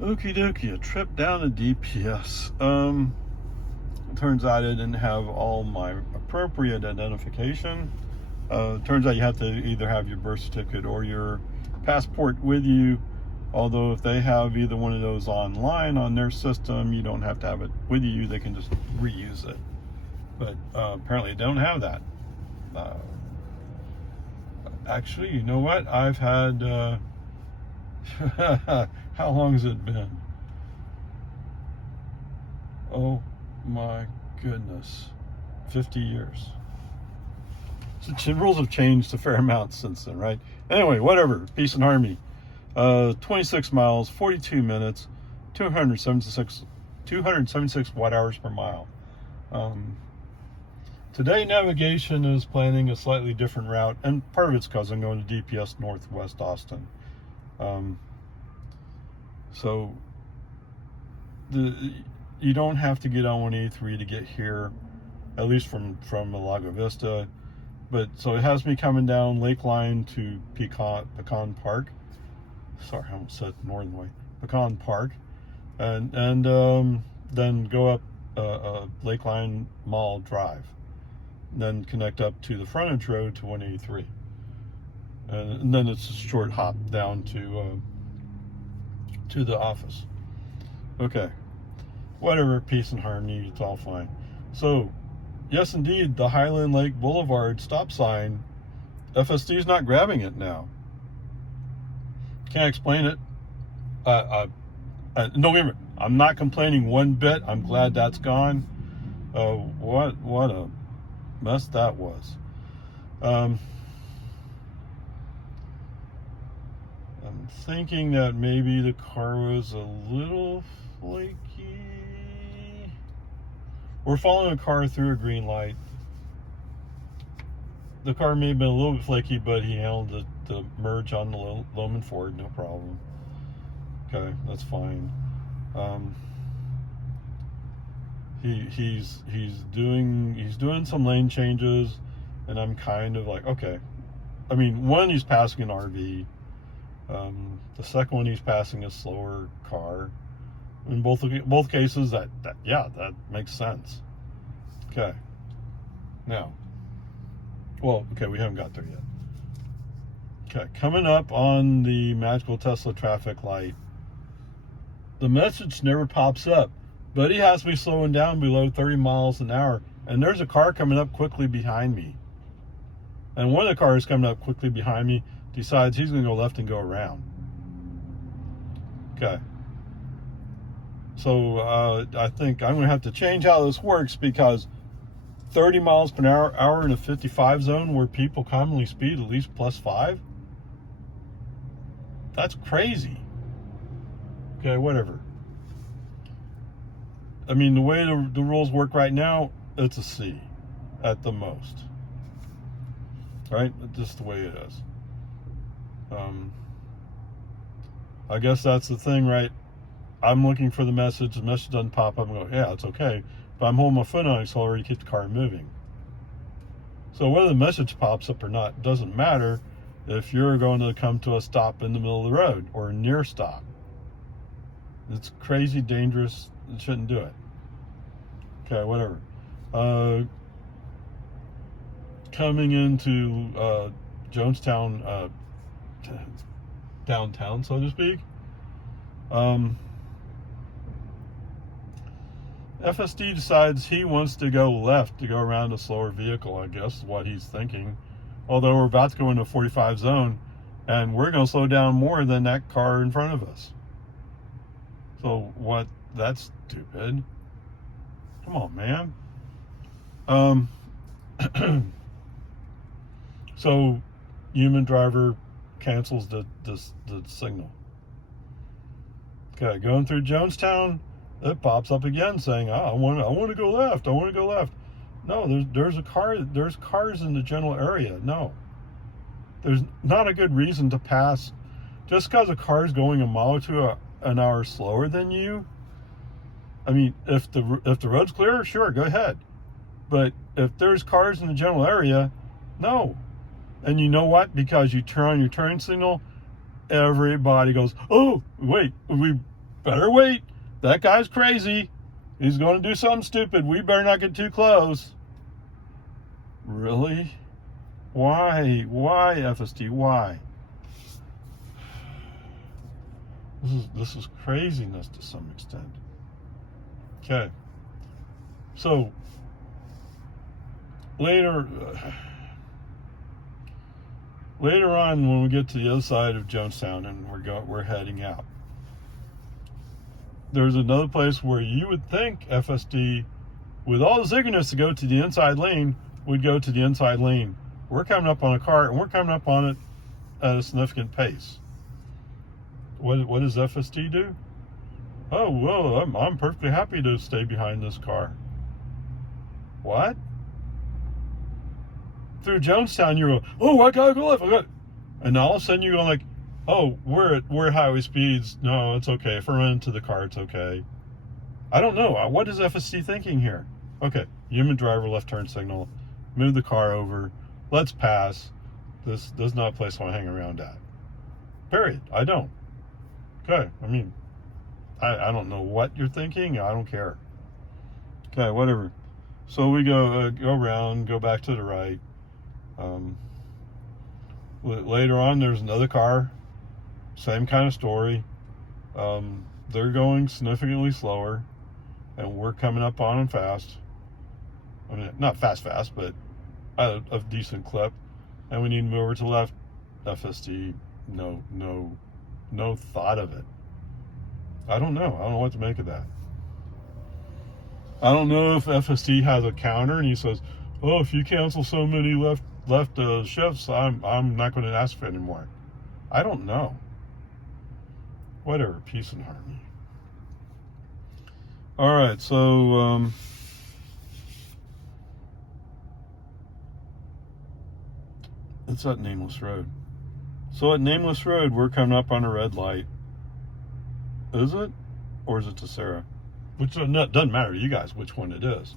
Okie dokie, a trip down to DPS. Turns out I didn't have all my appropriate identification. Turns out you have to either have your birth certificate or your passport with you. Although if they have either one of those online on their system, you don't have to have it with you. They can just reuse it. But apparently they don't have that. Actually, you know what? I've had, how long has it been? Oh my goodness, 50 years. So the rules have changed a fair amount since then, right? Anyway, whatever, peace and harmony. 26 miles, 42 minutes, 276 watt hours per mile. Today, navigation is planning a slightly different route, and part of it's because I'm going to DPS Northwest Austin. So you don't have to get on 183 to get here, at least from Lago Vista. But so it has me coming down Lakeline to Pecan Park. Sorry, I almost said Northern Way. Pecan Park, and then go up Lakeline Mall Drive. Then connect up to the frontage road to 183, and then it's a short hop down to the office. Okay, whatever, peace and harmony, it's all fine. So, yes, indeed, the Highland Lake Boulevard stop sign, FSD is not grabbing it now. Can't explain it. No, wait a minute. I'm not complaining one bit. I'm glad that's gone. What a mess that was. I'm thinking that maybe the car was a little flaky. We're following a car through a green light. The car may have been a little bit flaky, but he handled the merge on the Loman Ford, no problem. Okay, that's fine. He's doing some lane changes, and I'm kind of like, okay. I mean, one, he's passing an RV. The second one, he's passing a slower car. In both cases, that makes sense. Okay. Now, well, okay, we haven't got there yet. Okay, coming up on the magical Tesla traffic light, the message never pops up, but he has me slowing down below 30 miles an hour, and there's a car coming up quickly behind me. And one of the cars coming up quickly behind me decides he's going to go left and go around. Okay. So I think I'm going to have to change how this works, because 30 miles per hour in a 55 zone where people commonly speed at least +5, that's crazy. Okay, whatever. I mean, the way the rules work right now, it's a C at the most. Right? Just the way it is. I guess that's the thing, right? I'm looking for the message doesn't pop up, and go, yeah, it's okay. But I'm holding my foot on it, so I already keep the car moving. So whether the message pops up or not doesn't matter if you're going to come to a stop in the middle of the road or near stop. It's crazy dangerous. You shouldn't do it. Okay, whatever. Coming into Jonestown, downtown, so to speak. FSD decides he wants to go left to go around a slower vehicle, I guess is what he's thinking. Although we're about to go into a 45 zone, and we're going to slow down more than that car in front of us. So what? That's stupid. Come on, man. So human driver cancels the signal. Okay, going through Jonestown, it pops up again saying, I want to go left. I want to go left. No, there's cars in the general area. No. There's not a good reason to pass just because a car is going a mile to an hour slower than you. I mean, if the road's clear, sure, go ahead. But if there's cars in the general area, no. And you know what? Because you turn on your turn signal, everybody goes, oh, wait, better wait. That guy's crazy. He's going to do something stupid. We better not get too close. Really? Why? Why, FSD? Why? This is craziness to some extent. Okay. So later on, when we get to the other side of Jonestown and we're heading out, there's another place where you would think FSD, with all the eagerness to go to the inside lane, would go to the inside lane. We're coming up on a car, and we're coming up on it at a significant pace. What does FSD do? Oh, well, I'm perfectly happy to stay behind this car. What? Through Jonestown, you're going, oh, I gotta go left. And all of a sudden, you're going like, oh, we're at highway speeds. No, it's okay. If I run into the car, it's okay. I don't know. What is FSD thinking here? Okay, human driver, left turn signal. Move the car over. Let's pass. This is not a place I want to hang around at. Period. I don't. Okay, I mean, I don't know what you're thinking. I don't care. Okay, whatever. So we go around, go back to the right. Later on, there's another car. Same kind of story. They're going significantly slower, and we're coming up on them fast. I mean, not fast, but at a decent clip. And we need to move over to the left. FSD, no thought of it. I don't know. I don't know what to make of that. I don't know if FSD has a counter and he says, "Oh, if you cancel so many left shifts, I'm not going to ask for any more." I don't know. Whatever, peace and harmony. All right, so it's at Nameless Road. So at Nameless Road, we're coming up on a red light. Is it? Or is it to Sarah? Which doesn't matter to you guys which one it is.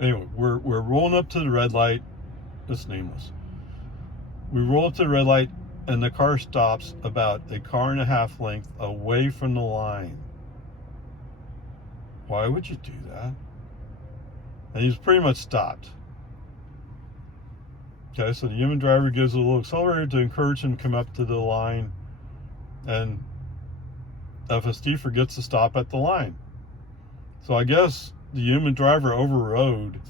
Anyway, we're rolling up to the red light. It's Nameless. We roll up to the red light, and the car stops about a car and a half length away from the line. Why would you do that? And he's pretty much stopped. Okay, so the human driver gives a little accelerator to encourage him to come up to the line, and FSD forgets to stop at the line. So I guess the human driver overrode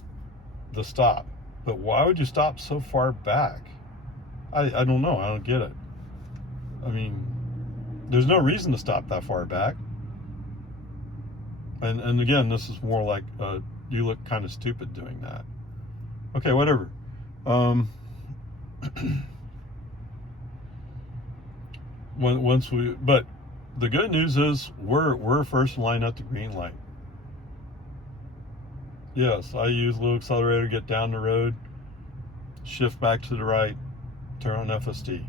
the stop. But why would you stop so far back? I don't know. I don't get it. I mean, there's no reason to stop that far back. And again, this is more like you look kind of stupid doing that. Okay, whatever. But the good news is we're first in line at the green light. Yes, I use a little accelerator to get down the road, shift back to the right, turn on FSD.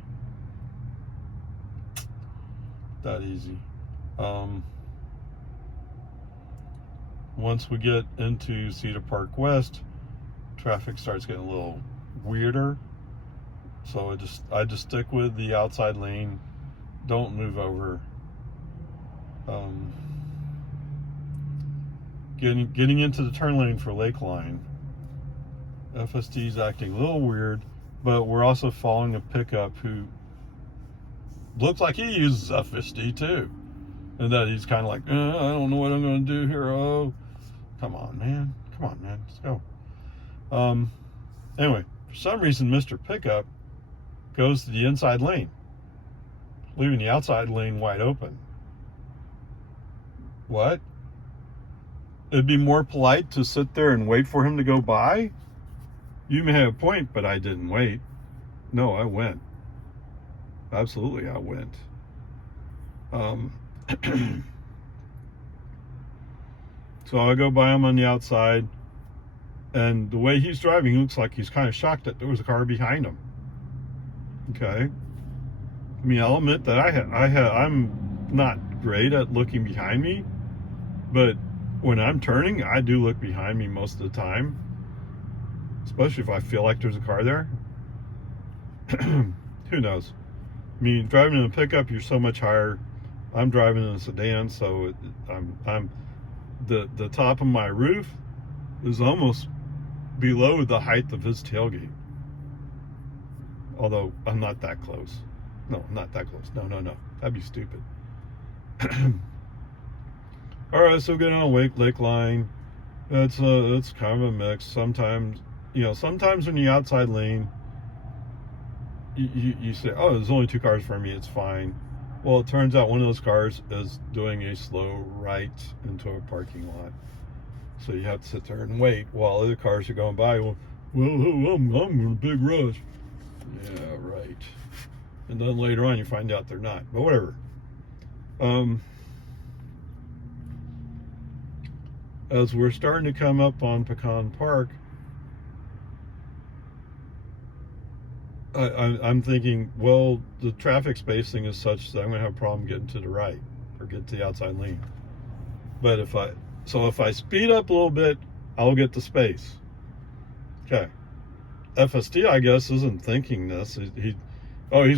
That easy. Once we get into Cedar Park West, traffic starts getting a little weirder. So I just stick with the outside lane. Don't move over. Getting into the turn lane for Lakeline. FSD's acting a little weird, but we're also following a pickup who looks like he uses FSD too. And that he's kind of like, I don't know what I'm going to do here. Oh, come on, man. Let's go. Anyway, for some reason, Mr. Pickup goes to the inside lane, leaving the outside lane wide open. What? It'd be more polite to sit there and wait for him to go by? You may have a point, but I didn't wait. No, I went. Absolutely, I went. So I go by him on the outside, and the way he's driving, he looks like he's kind of shocked that there was a car behind him. Okay. I mean, I'll admit that I'm not great at looking behind me, but when I'm turning, I do look behind me most of the time, especially if I feel like there's a car there. Who knows? I mean, driving in a pickup, you're so much higher. I'm driving in a sedan, so I'm the top of my roof is almost below the height of his tailgate. Although I'm not that close. No, I'm not that close. No. That'd be stupid. All right, so getting on Lake Line. It's kind of a mix. Sometimes, sometimes when you're outside lane, you say, oh, there's only 2 cars for me, it's fine. Well, it turns out one of those cars is doing a slow right into a parking lot. So you have to sit there and wait while other cars are going by. Well, I'm in a big rush. Yeah, right. And then later on you find out they're not. But whatever. As we're starting to come up on Pecan Park, I'm thinking, well, the traffic spacing is such that I'm going to have a problem getting to the right or get to the outside lane. But if I speed up a little bit, I'll get the space. Okay. FSD, I guess, isn't thinking this. He's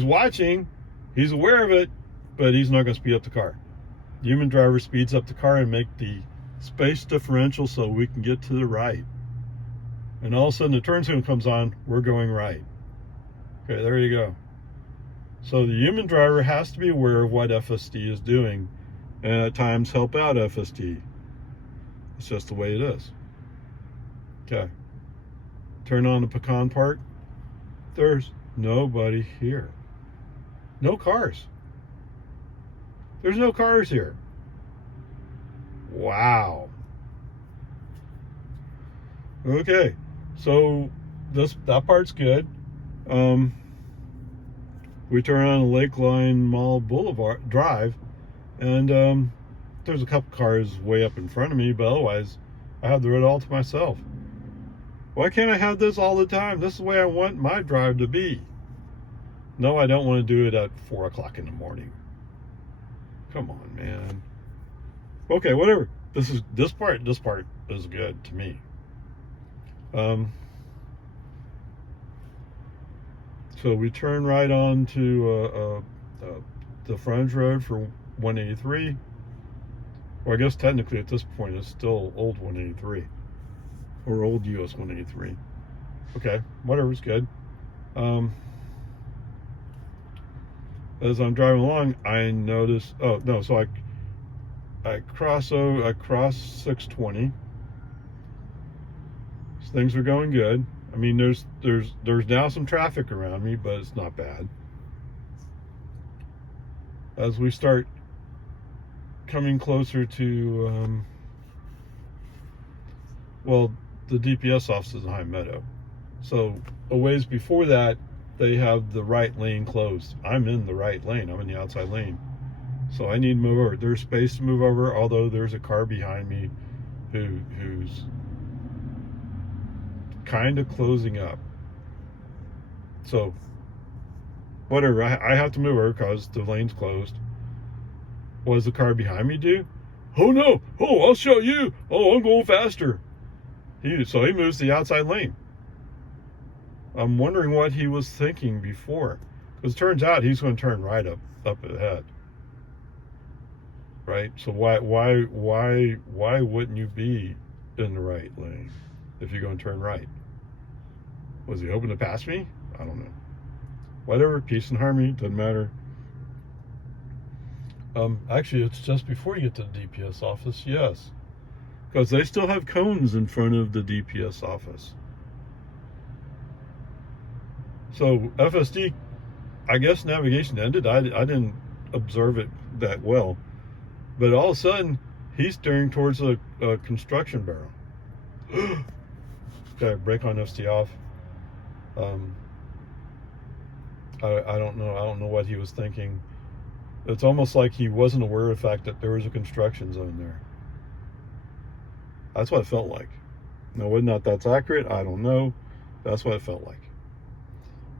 watching, he's aware of it, but he's not going to speed up the car. The human driver speeds up the car and make the space differential so we can get to the right. And all of a sudden the turn signal comes on, we're going right. Okay, there you go. So the human driver has to be aware of what FSD is doing and at times help out FSD. It's just the way it is. Okay. Turn on the Pecan Park. There's nobody here. No cars. There's no cars here. Wow. Okay. So that part's good. We turn on Lakeline Mall Boulevard Drive, and there's a couple cars way up in front of me, but otherwise I have the road all to myself. Why can't I have this all the time? This is the way I want my drive to be. No, I don't want to do it at 4 o'clock in the morning. Come on, man. Okay, whatever. This part is good to me. So we turn right on to the frontage road for 183. Well, I guess technically at this point it's still old 183 or old US 183. Okay, whatever's good. As I'm driving along, I notice. Oh no! So I cross 620. So things are going good. I mean, there's now some traffic around me, but it's not bad. As we start coming closer to, the DPS office is in High Meadow. So a ways before that, they have the right lane closed. I'm in the right lane. I'm in the outside lane. So I need to move over. There's space to move over, although there's a car behind me who's kind of closing up. So whatever, I have to move over because the lane's closed. What does the car behind me do? Oh no! Oh, I'll show you! Oh, I'm going faster. So he moves to the outside lane. I'm wondering what he was thinking before, because it turns out he's going to turn right up ahead. Right? So why wouldn't you be in the right lane if you're going to turn right? Was he hoping to pass me? I don't know. Whatever, peace and harmony, doesn't matter. Actually, it's just before you get to the DPS office, yes, because they still have cones in front of the DPS office. So FSD, I guess navigation ended. I didn't observe it that well, but all of a sudden he's steering towards a construction barrel. Okay, brake on FSD off. I don't know. I don't know what he was thinking. It's almost like he wasn't aware of the fact that there was a construction zone there. That's what it felt like. Now, whether or not that's accurate, I don't know. That's what it felt like.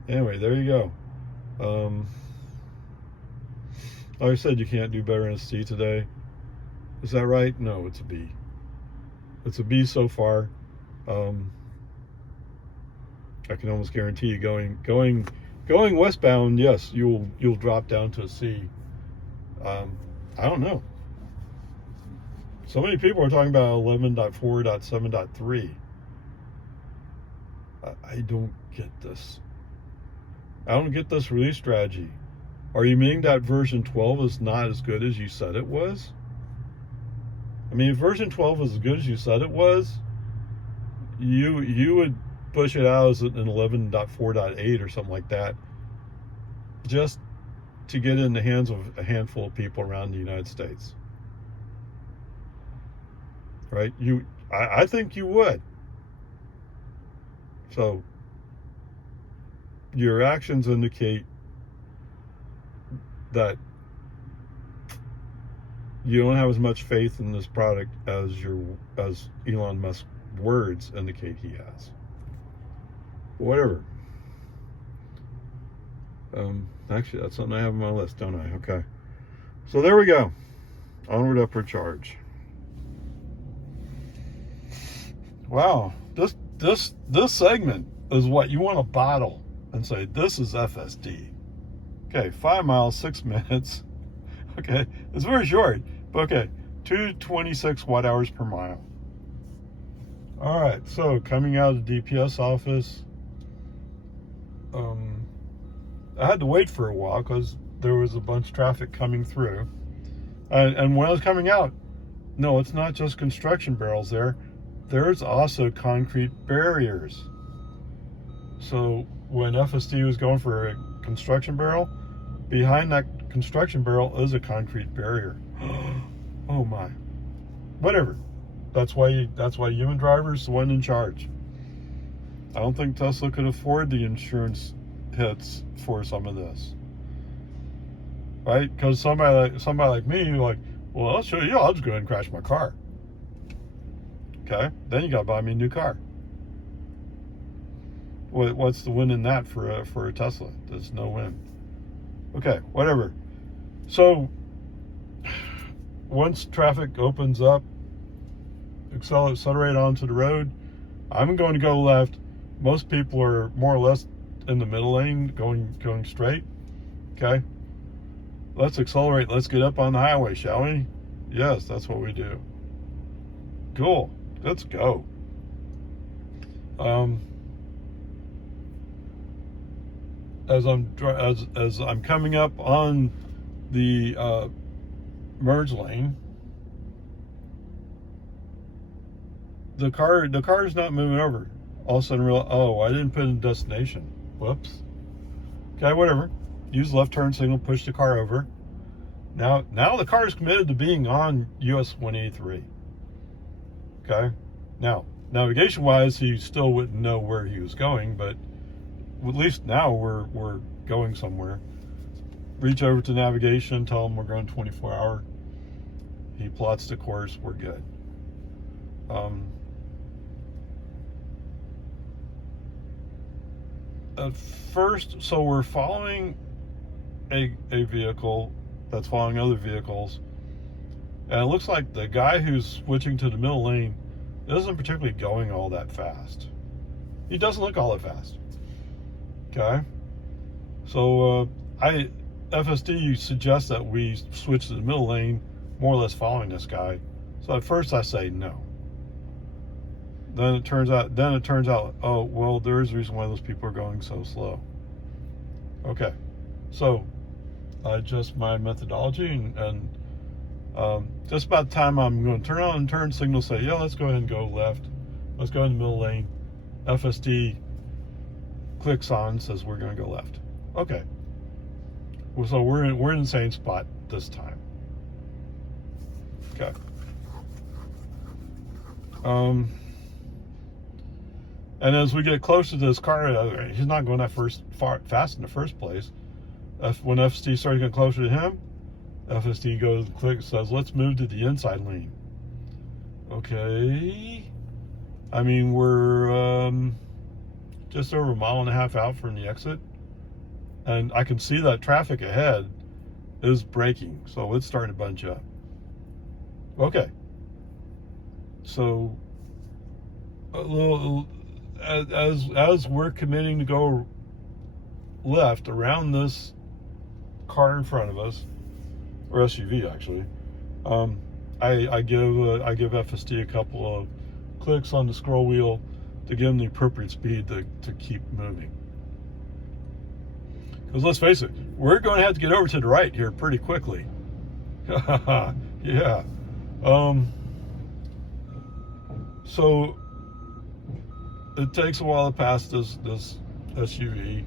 Anyway, there you go. Like I said, you can't do better in a C today. Is that right? No, it's a B. It's a B so far. I can almost guarantee you going westbound, yes, you'll drop down to a C. I don't know. So many people are talking about 11.4.7.3. I don't get this. I don't get this release strategy. Are you meaning that version 12 is not as good as you said it was? I mean, if version 12 was as good as you said it was, you would push it out as an 11.4.8 or something like that, just to get it in the hands of a handful of people around the United States. Right? I think you would. So your actions indicate that you don't have as much faith in this product as Elon Musk's words indicate he has. Whatever. Actually, that's something I have on my list, don't I? Okay. So there we go. Onward, upward charge. Wow. This segment is what you want to bottle and say, this is FSD. Okay, 5 miles, 6 minutes. Okay, it's very short, but okay, 226 watt hours per mile. All right, so coming out of the DPS office, I had to wait for a while because there was a bunch of traffic coming through. And when I was coming out, no, it's not just construction barrels there. There's also concrete barriers. So when FSD was going for a construction barrel, behind that construction barrel is a concrete barrier. Oh my. Whatever. That's why human drivers went in charge. I don't think Tesla could afford the insurance hits for some of this. Right? Because somebody like me, like, well, I'll show you, I'll just go ahead and crash my car. Okay? Then you gotta buy me a new car. What's the win in that for a Tesla? There's no win. Okay, whatever. So once traffic opens up, accelerate onto the road. I'm going to go left. Most people are more or less in the middle lane, going straight. Okay, let's accelerate. Let's get up on the highway, shall we? Yes, that's what we do. Cool. Let's go. As I'm coming up on the merge lane, the car's not moving over. All of a sudden, I didn't put in a destination. Whoops. Okay, whatever. Use left turn signal, push the car over. Now the car is committed to being on US 183. Okay. Now, navigation-wise, he still wouldn't know where he was going, but at least now we're going somewhere. Reach over to navigation, tell him we're going 24-hour. He plots the course. We're good. At first, so we're following a vehicle that's following other vehicles, and it looks like the guy who's switching to the middle lane isn't particularly going all that fast. He doesn't look all that fast. Okay, so FSD suggests that we switch to the middle lane, more or less following this guy. So at first I say no. Then it turns out, oh, well, there is a reason why those people are going so slow. Okay, so I adjust my methodology, and just about the time I'm going to turn on and turn signal, say, yeah, let's go ahead and go left. Let's go in the middle lane. FSD clicks on, says we're going to go left. Okay. Well, so we're in the same spot this time. Okay. And as we get closer to this car, he's not going that fast in the first place. When FSD starts getting closer to him, FSD goes and clicks, says, let's move to the inside lane. Okay. I mean, we're just over 1.5 miles out from the exit. And I can see that traffic ahead is braking. So it's starting to bunch up. Okay. So a little, as we're committing to go left around this car in front of us, or SUV actually. I give FSD a couple of clicks on the scroll wheel to give them the appropriate speed to keep moving. Because let's face it, we're going to have to get over to the right here pretty quickly. Yeah. So it takes a while to pass this SUV,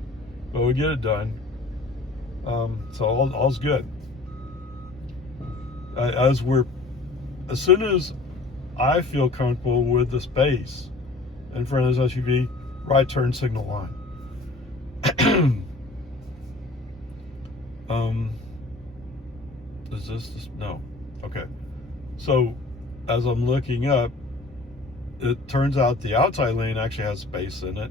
but we get it done. So all's good. As soon as I feel comfortable with the space in front of this SUV, right turn signal on. Is this? No. Okay. So as I'm looking up, it turns out the outside lane actually has space in it.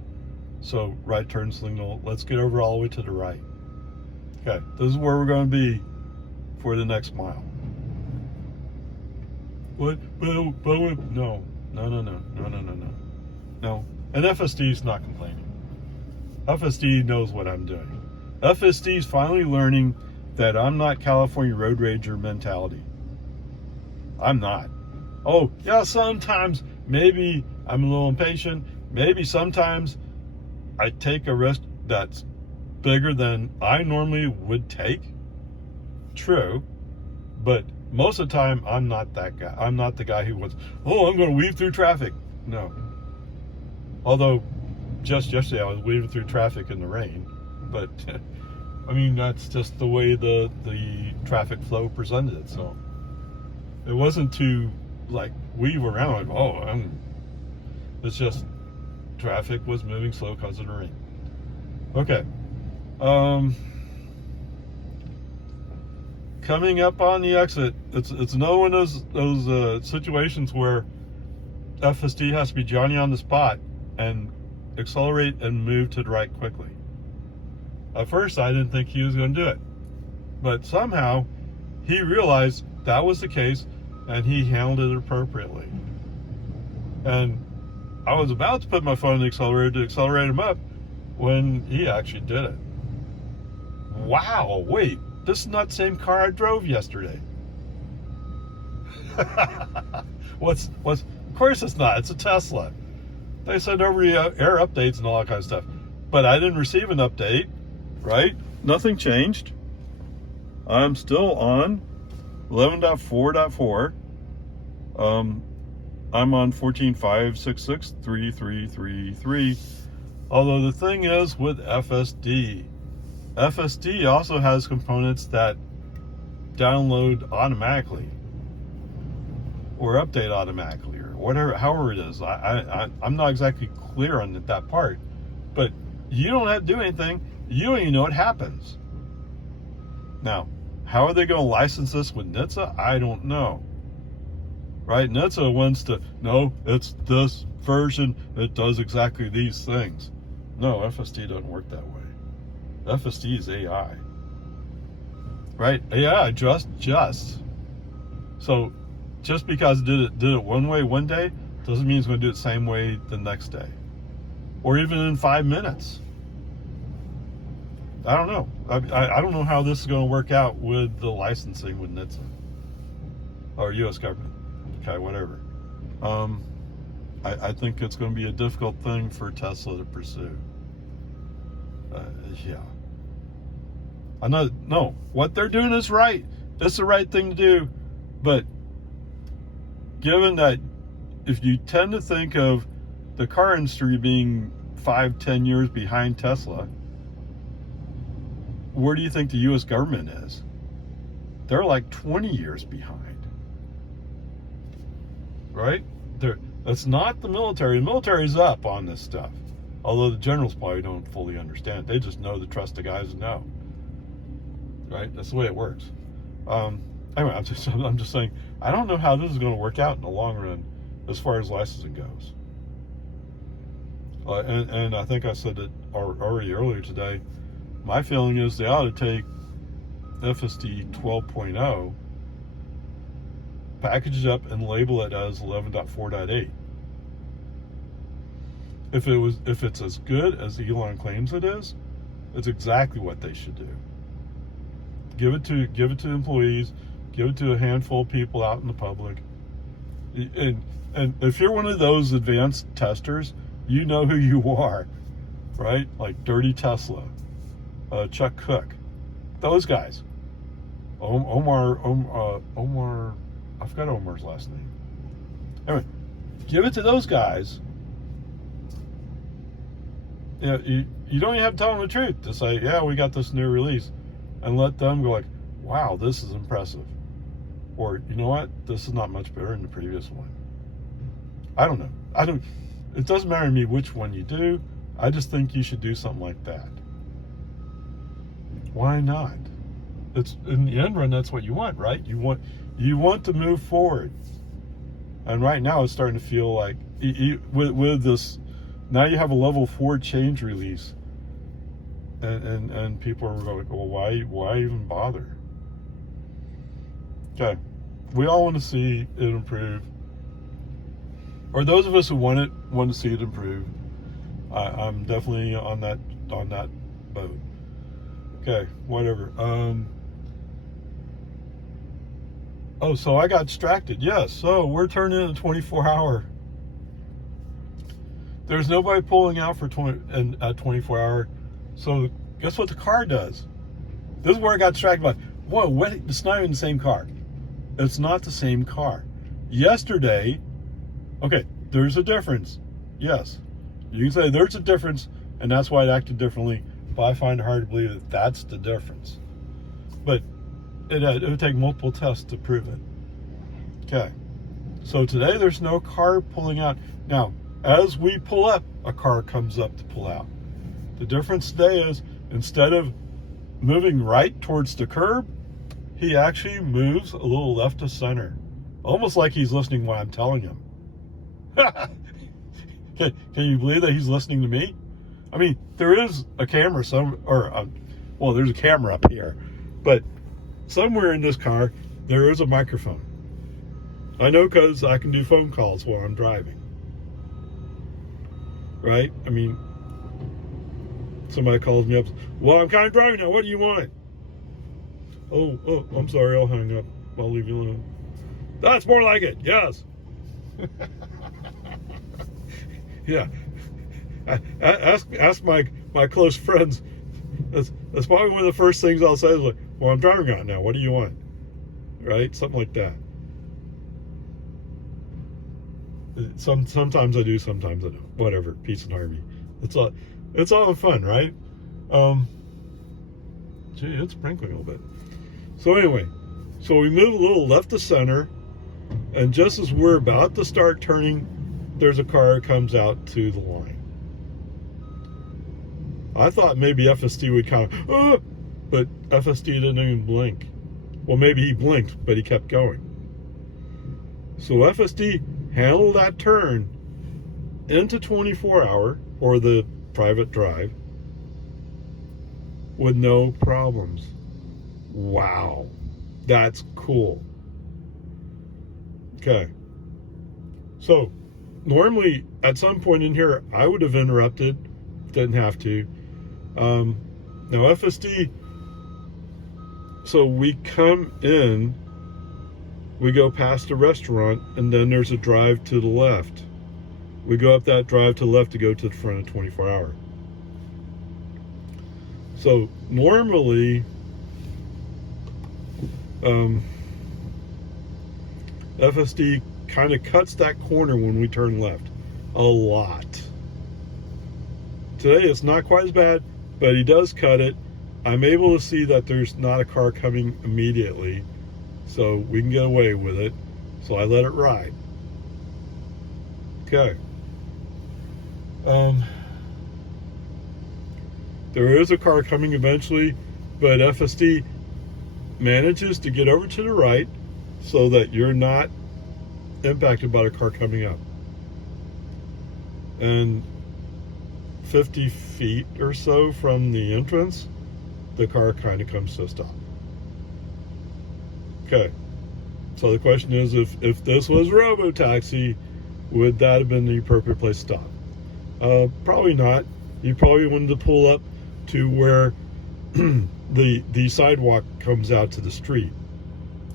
So right turn signal, let's get over all the way to the right. Okay, this is where we're going to be for the next mile. What? No. And FSD is not complaining. FSD knows what I'm doing. FSD is finally learning that I'm not California road rager mentality. I'm not. Oh, yeah, sometimes maybe I'm a little impatient. Maybe sometimes I take a risk that's bigger than I normally would take. True. But most of the time, I'm not that guy. I'm not the guy who wants, I'm going to weave through traffic. No. Although, just yesterday, I was weaving through traffic in the rain. But, I mean, that's just the way the traffic flow presented it. So, it wasn't to, weave around. It's just traffic was moving slow because of the rain. Okay. Coming up on the exit, it's another one of those situations where FSD has to be Johnny on the spot and accelerate and move to the right quickly. At first, I didn't think he was going to do it, but somehow he realized that was the case and he handled it appropriately. And I was about to put my foot on the accelerator to accelerate him up when he actually did it. Wow, wait, this is not the same car I drove yesterday. Of course it's not, it's a Tesla. They send over the air updates and all that kind of stuff. But I didn't receive an update, right? Nothing changed. I'm still on 11.4.4. I'm on 14.566.3333. Although the thing is with FSD also has components that download automatically or update automatically or whatever, however it is. I'm not exactly clear on that part, but you don't have to do anything. You don't even know it happens. Now, how are they going to license this with NHTSA? I don't know. Right? NHTSA wants to, no, it's this version that does exactly these things. No, FSD doesn't work that way. FSD is AI. Right? AI, just. So, just because it did it one way one day, doesn't mean it's going to do it the same way the next day. Or even in 5 minutes. I don't know. I don't know how this is going to work out with the licensing with NHTSA. Or U.S. government. Okay, whatever. I think it's going to be a difficult thing for Tesla to pursue. Yeah. No, what they're doing is right. It's the right thing to do. But given that if you tend to think of the car industry being 5-10 years behind Tesla, where do you think the U.S. government is? They're like 20 years behind. Right? That's not the military. The military's up on this stuff. Although the generals probably don't fully understand. They just know to trust the guys who know. Right? That's the way it works. Anyway, I'm just saying, I don't know how this is going to work out in the long run as far as licensing goes. And I think I said it already earlier today. My feeling is they ought to take FSD 12.0, package it up, and label it as 11.4.8. If it's as good as Elon claims it is, it's exactly what they should do. Give it to employees. Give it to a handful of people out in the public. And if you're one of those advanced testers, you know who you are, right? Like Dirty Tesla, Chuck Cook, those guys. Omar, I forgot Omar's last name. Anyway, give it to those guys. You know, you don't even have to tell them the truth. To say, yeah, we got this new release, and let them go like, wow, this is impressive. Or, you know what, this is not much better than the previous one. I don't know. It doesn't matter to me which one you do. I just think you should do something like that. Why not? It's in the end run, that's what you want, right? You want to move forward. And right now it's starting to feel like with this, now you have a level 4 change release, and people are going, well, why even bother? Okay, we all want to see it improve, or those of us who want to see it improve. I'm definitely on that boat. Okay, whatever. Oh, so I got distracted. Yes, so we're turning in a 24-hour. There's nobody pulling out for 24-hour. So guess what the car does? This is where I got distracted by. Whoa, what? It's not even the same car. It's not the same car. Yesterday, okay, there's a difference. Yes, you can say there's a difference, and that's why it acted differently. But I find it hard to believe that that's the difference. But it would take multiple tests to prove it. Okay, so today there's no car pulling out. Now, as we pull up, a car comes up to pull out. The difference today is, instead of moving right towards the curb, he actually moves a little left to center. Almost like he's listening to what I'm telling him. Can you believe that he's listening to me? I mean, there is a camera there's a camera up here, but somewhere in this car, there is a microphone. I know because I can do phone calls while I'm driving. Right? I mean, somebody calls me up, well, I'm kind of driving now, what do you want? Oh, I'm sorry, I'll hang up. I'll leave you alone. That's more like it, yes. Yeah. Ask my close friends. That's probably one of the first things I'll say is like, well, I'm driving out now, what do you want? Right? Something like that. Sometimes I do, sometimes I don't. Whatever, peace and harmony. It's all fun, right? Gee, it's sprinkling a little bit. So anyway, so we move a little left to center, and just as we're about to start turning, there's a car that comes out to the line. I thought maybe FSD would kind of, but FSD didn't even blink. Well, maybe he blinked, but he kept going. So FSD handled that turn into 24-hour, or the private drive, with no problems. Wow, that's cool. Okay, so normally at some point in here I would have interrupted, didn't have to. Now FSD, so we come in, we go past a restaurant, and then there's a drive to the left. We go up that drive to the left to go to the front of 24-hour. So normally, FSD kind of cuts that corner when we turn left a lot. Today it's not quite as bad, but he does cut it. I'm able to see that there's not a car coming immediately, so we can get away with it. So I let it ride. Okay. There is a car coming eventually, but FSD manages to get over to the right so that you're not impacted by a car coming up. And 50 feet or so from the entrance, the car kind of comes to a stop. Okay, so the question is, if this was robo-taxi, would that have been the appropriate place to stop? Probably not. You probably wanted to pull up to where the sidewalk comes out to the street,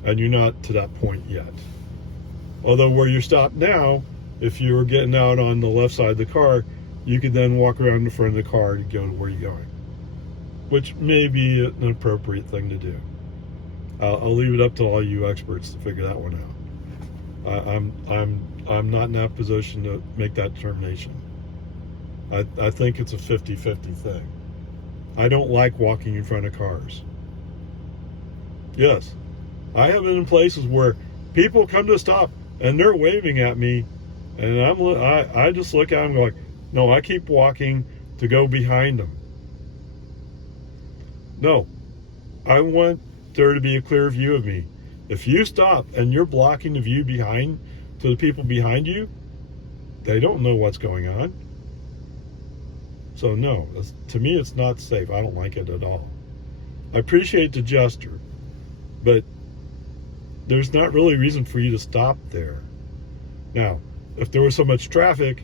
and you're not to that point yet. Although where you're stopped now, if you were getting out on the left side of the car, you could then walk around the front of the car to go to where you're going, which may be an appropriate thing to do. I'll leave it up to all you experts to figure that one out. I'm not in that position to make that determination. I think it's a 50-50 thing. I don't like walking in front of cars. Yes, I have been in places where people come to a stop and they're waving at me, and I just look at them going, no, I keep walking to go behind them. No, I want there to be a clear view of me. If you stop and you're blocking the view behind to the people behind you, they don't know what's going on. So no, to me it's not safe. I don't like it at all. I appreciate the gesture, but there's not really a reason for you to stop there. Now, if there was so much traffic,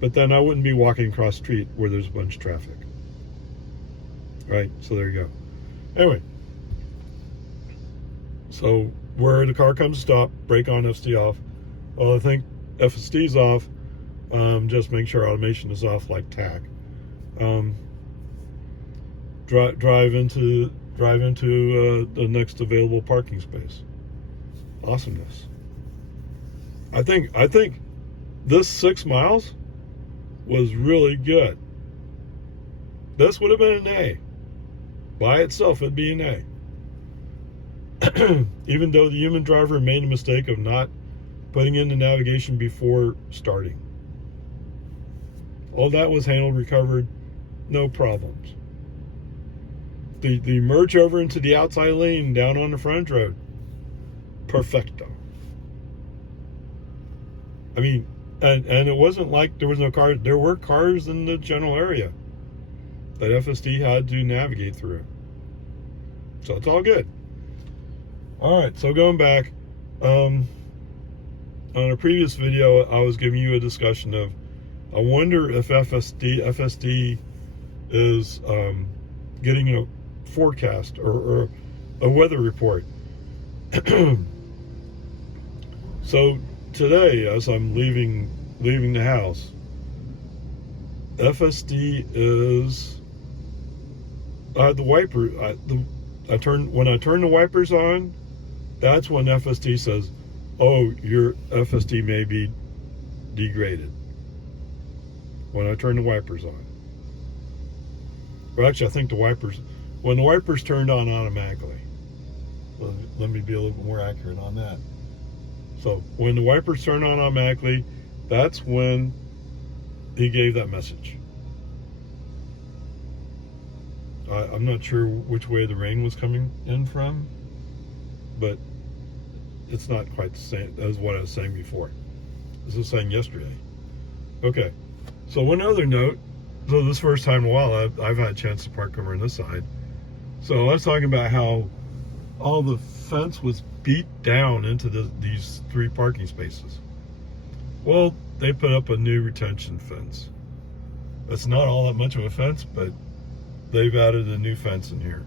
but then I wouldn't be walking across the street where there's a bunch of traffic. Right, so there you go. Anyway, so where the car comes to stop, brake on, FSD off. Well, I think FSD's off. Just make sure automation is off like tack. Drive into the next available parking space. Awesomeness. I think this 6 miles was really good. This would have been an A. By itself, it'd be an A. Even though the human driver made a mistake of not putting in the navigation before starting. All that was handled, recovered, no problems. The merge over into the outside lane down on the front road, perfecto. I mean, and it wasn't like there was no cars. There were cars in the general area that FSD had to navigate through. So it's all good. All right, so going back, on a previous video, I was giving you a discussion of, I wonder if FSD is getting a forecast or a weather report. So today, as I'm leaving the house, FSD is the wiper. When I turn the wipers on, that's when FSD says, "Oh, your FSD may be degraded." When I turn the wipers on. Well, actually, I think when the wipers turned on automatically. Well, let me be a little bit more accurate on that. So when the wipers turn on automatically, that's when he gave that message. I'm not sure which way the rain was coming in from, but it's not quite the same as what I was saying before. This was saying yesterday. Okay, so one other note. So this first time in a while, I've had a chance to park over on this side. So I was talking about how all the fence was beat down into these 3 parking spaces. Well, they put up a new retention fence. It's not all that much of a fence, but they've added a new fence in here.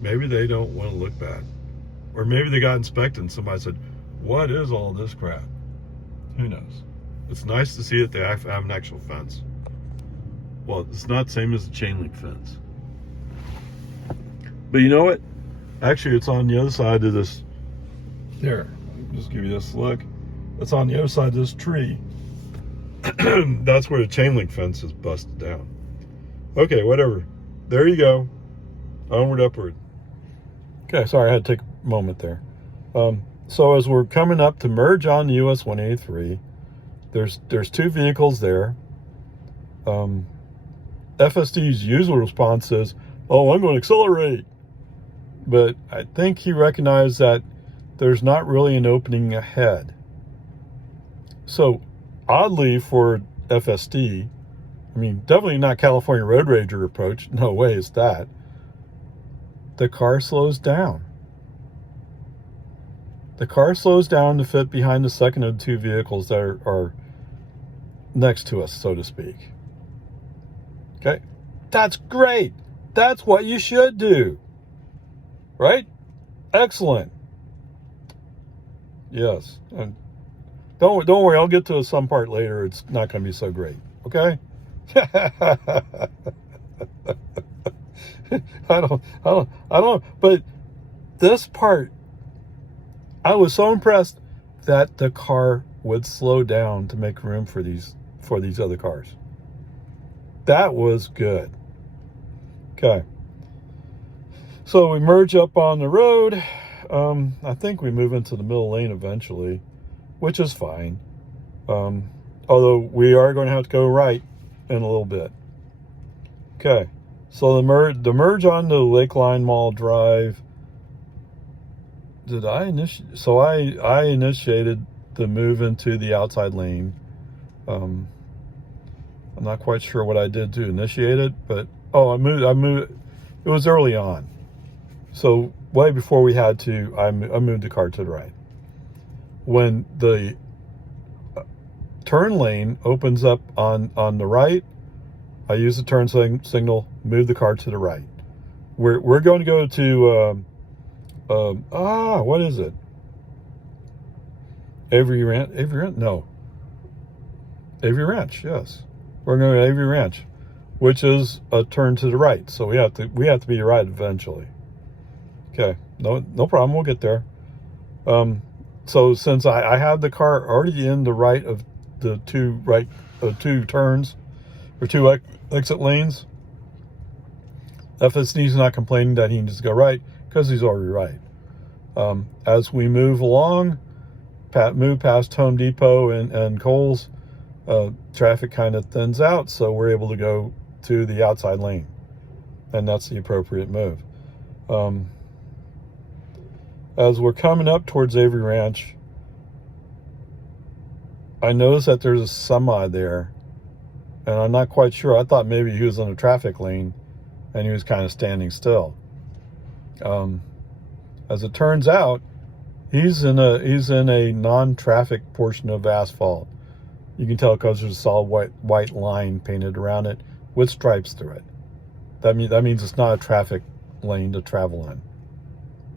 Maybe they don't want to look bad. Or maybe they got inspected and somebody said, what is all this crap? Who knows? It's nice to see that they have an actual fence. Well, it's not the same as the chain link fence. But you know what? Actually, it's on the other side of this. There, I'll just give you this look. It's on the other side of this tree. That's where the chain link fence is busted down. Okay, whatever. There you go. Onward, upward. Okay, sorry, I had to take a moment there. So as we're coming up to merge on the US 183, there's 2 vehicles there. FSD's usual response is, oh, I'm going to accelerate. But I think he recognized that there's not really an opening ahead. So oddly for FSD, I mean, definitely not California Road Rager approach. No way is that. The car slows down. The car slows down to fit behind the second of the 2 vehicles that are next to us, so to speak. Okay, that's great. That's what you should do. Right? Excellent. Yes. And don't worry, I'll get to some part later. It's not going to be so great. Okay? I don't, but this part, I was so impressed that the car would slow down to make room for these other cars. That was good. Okay. So we merge up on the road. I think we move into the middle lane eventually, which is fine. Although we are going to have to go right in a little bit. Okay. So the merge on the Lakeline Mall Drive. Did I initiate? So I initiated the move into the outside lane. I'm not quite sure what I did to initiate it, but I moved. It was early on, so way before we had to. I moved the car to the right. When the turn lane opens up on the right, I use the turn signal, move the car to the right. We're going to go to what is it? Avery Ranch? No. Avery Ranch, yes. We're going to Avery Ranch, which is a turn to the right. So we have to be right eventually. Okay, no problem. We'll get there. So since I have the car already in the right of the two turns or two exit lanes, FSD's not complaining that he needs to go right because he's already right. As we move along, move past Home Depot and Kohl's, traffic kind of thins out, so we're able to go to the outside lane, and that's the appropriate move. As we're coming up towards Avery Ranch, I noticed that there's a semi there, and I'm not quite sure. I thought maybe he was in a traffic lane and he was kind of standing still. As it turns out, he's in a non-traffic portion of asphalt. You can tell because there's a solid white line painted around it with stripes through it. That means it's not a traffic lane to travel in.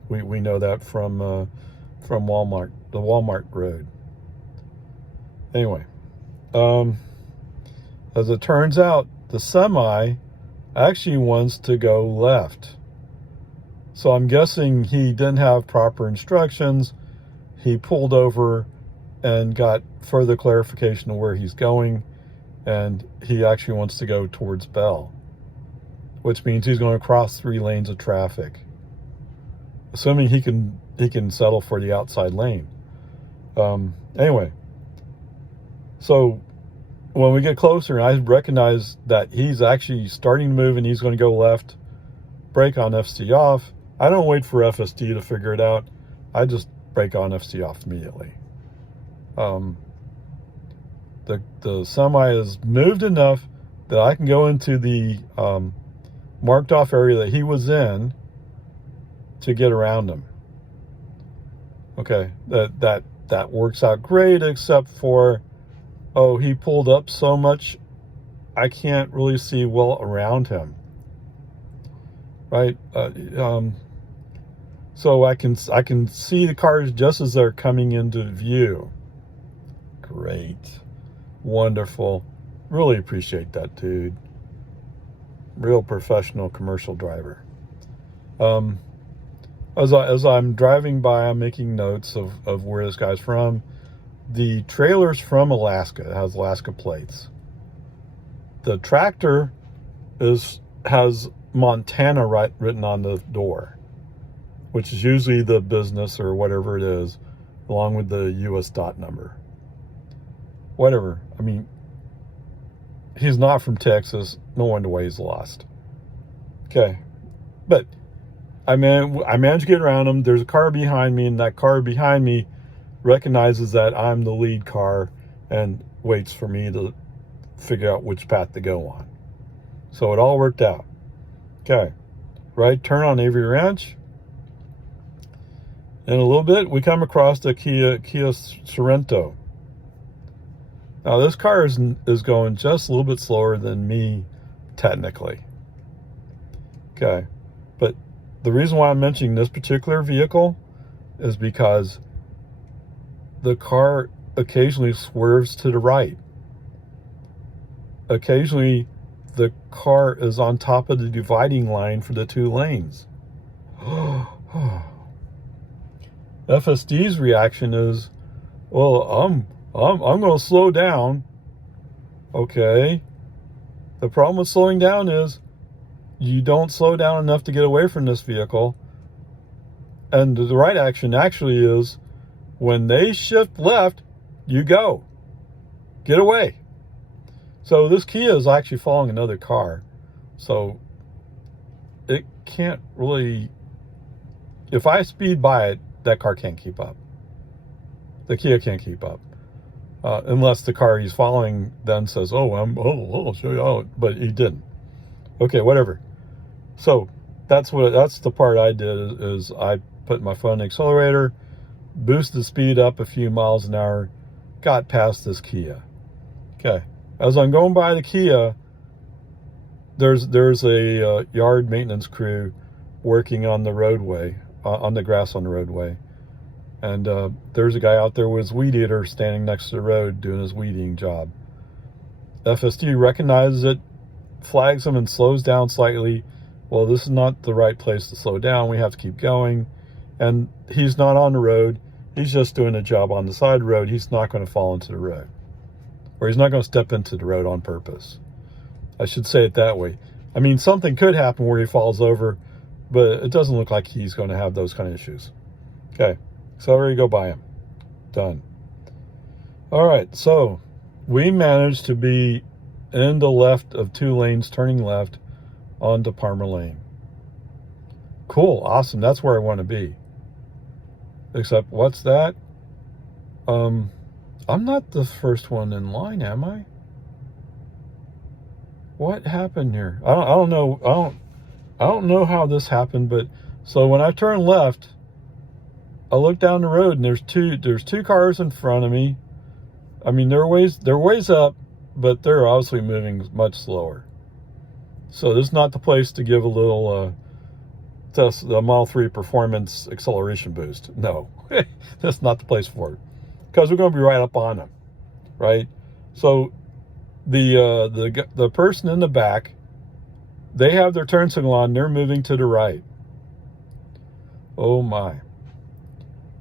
We know that from Walmart, the Walmart road. Anyway, as it turns out, the semi actually wants to go left. So I'm guessing he didn't have proper instructions. He pulled over and got further clarification of where he's going, and he actually wants to go towards Bell, which means he's going to cross 3 lanes of traffic, assuming he can settle for the outside lane. Anyway, so when we get closer, I recognize that he's actually starting to move and he's going to go left, brake on FSD off. I don't wait for FSD to figure it out. I just brake on FSD off immediately. The semi is moved enough that I can go into the marked off area that he was in to get around him. Okay, that works out great, except for, he pulled up so much I can't really see well around him. Right? So I can see the cars just as they're coming into view. Great. Wonderful. Really appreciate that, dude. Real professional commercial driver. As I'm driving by, I'm making notes of where this guy's from. The trailer's from Alaska. It has Alaska plates. The tractor has Montana written on the door, which is usually the business or whatever it is, along with the US dot number. Whatever. I mean, he's not from Texas. No wonder why he's lost. Okay. But I managed to get around him. There's a car behind me, and that car behind me recognizes that I'm the lead car and waits for me to figure out which path to go on. So it all worked out. Okay. Right turn on Avery Ranch. In a little bit, we come across the Kia Sorento. Now, this car is going just a little bit slower than me, technically. Okay. But the reason why I'm mentioning this particular vehicle is because the car occasionally swerves to the right. Occasionally, the car is on top of the dividing line for the 2 lanes. FSD's reaction is, well, I'm going to slow down. Okay. The problem with slowing down is you don't slow down enough to get away from this vehicle. And the right action actually is when they shift left, you go. Get away. So this Kia is actually following another car. So it can't really, if I speed by it, that car can't keep up. The Kia can't keep up. Unless the car he's following then says, I'll show you out. But he didn't. Okay, whatever. So that's the part I did is I put my foot on the accelerator, boosted the speed up a few miles an hour, got past this Kia. Okay. As I'm going by the Kia, there's a yard maintenance crew working on the roadway, on the grass on the roadway. And there's a guy out there with his weed eater standing next to the road doing his weed eating job. FSD recognizes it, flags him and slows down slightly. Well, this is not the right place to slow down. We have to keep going. And he's not on the road. He's just doing a job on the side of the road. He's not going to fall into the road. Or he's not going to step into the road on purpose. I should say it that way. I mean, something could happen where he falls over, but it doesn't look like he's going to have those kind of issues. Okay. Accelerate, go by him. Done. All right, so we managed to be in the left of 2 lanes, turning left onto Palmer Lane. Cool, awesome. That's where I want to be. Except, what's that? I'm not the first one in line, am I? What happened here? I don't know. I don't know how this happened, but so when I turn left, I look down the road and there's two cars in front of me. I mean, they're ways up, but they're obviously moving much slower. So this is not the place to give a little test the Model 3 performance acceleration boost. No, that's not the place for it, because we're going to be right up on them, right? So the person in the back, they have their turn signal on. They're moving to the right. Oh my.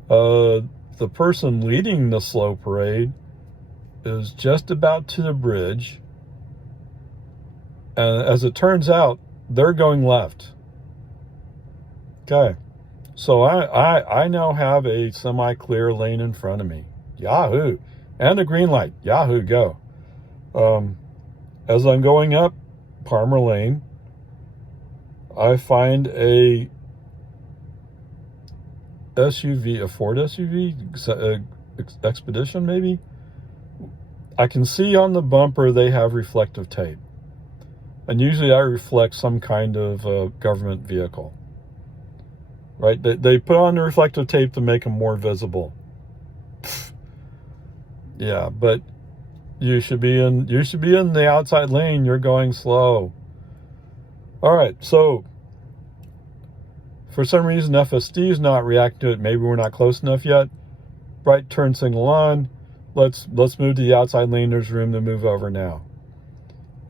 The person leading the slow parade is just about to the bridge. And as it turns out, they're going left. Okay. So I now have a semi-clear lane in front of me. Yahoo. And a green light. Yahoo, go. As I'm going up Palmer Lane, I find a SUV, a Ford SUV, Expedition maybe. I can see on the bumper they have reflective tape. And usually that reflects some kind of government vehicle. Right? They put on the reflective tape to make them more visible. Yeah, but you should be in the outside lane. You're going slow. All right, so for some reason FSD is not reacting to it. Maybe we're not close enough yet. Bright turn signal on. Let's move to the outside lane. There's room to move over now.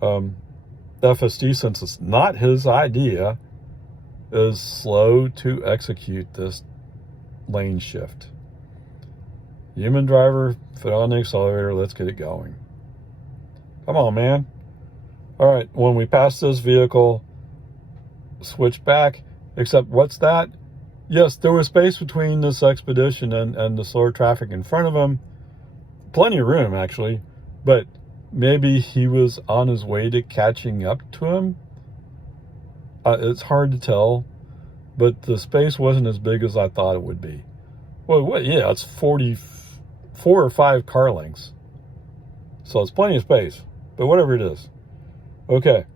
FSD, since it's not his idea, is slow to execute this lane shift. Human driver, foot on the accelerator, let's get it going. Come on, man. All right, when we pass this vehicle, switch back, except what's that? Yes, there was space between this Expedition and the slower traffic in front of him. Plenty of room, actually, but maybe he was on his way to catching up to him. It's hard to tell, but the space wasn't as big as I thought it would be. Well, yeah, it's 44 or 5 car lengths. So it's plenty of space, but whatever it is. Okay,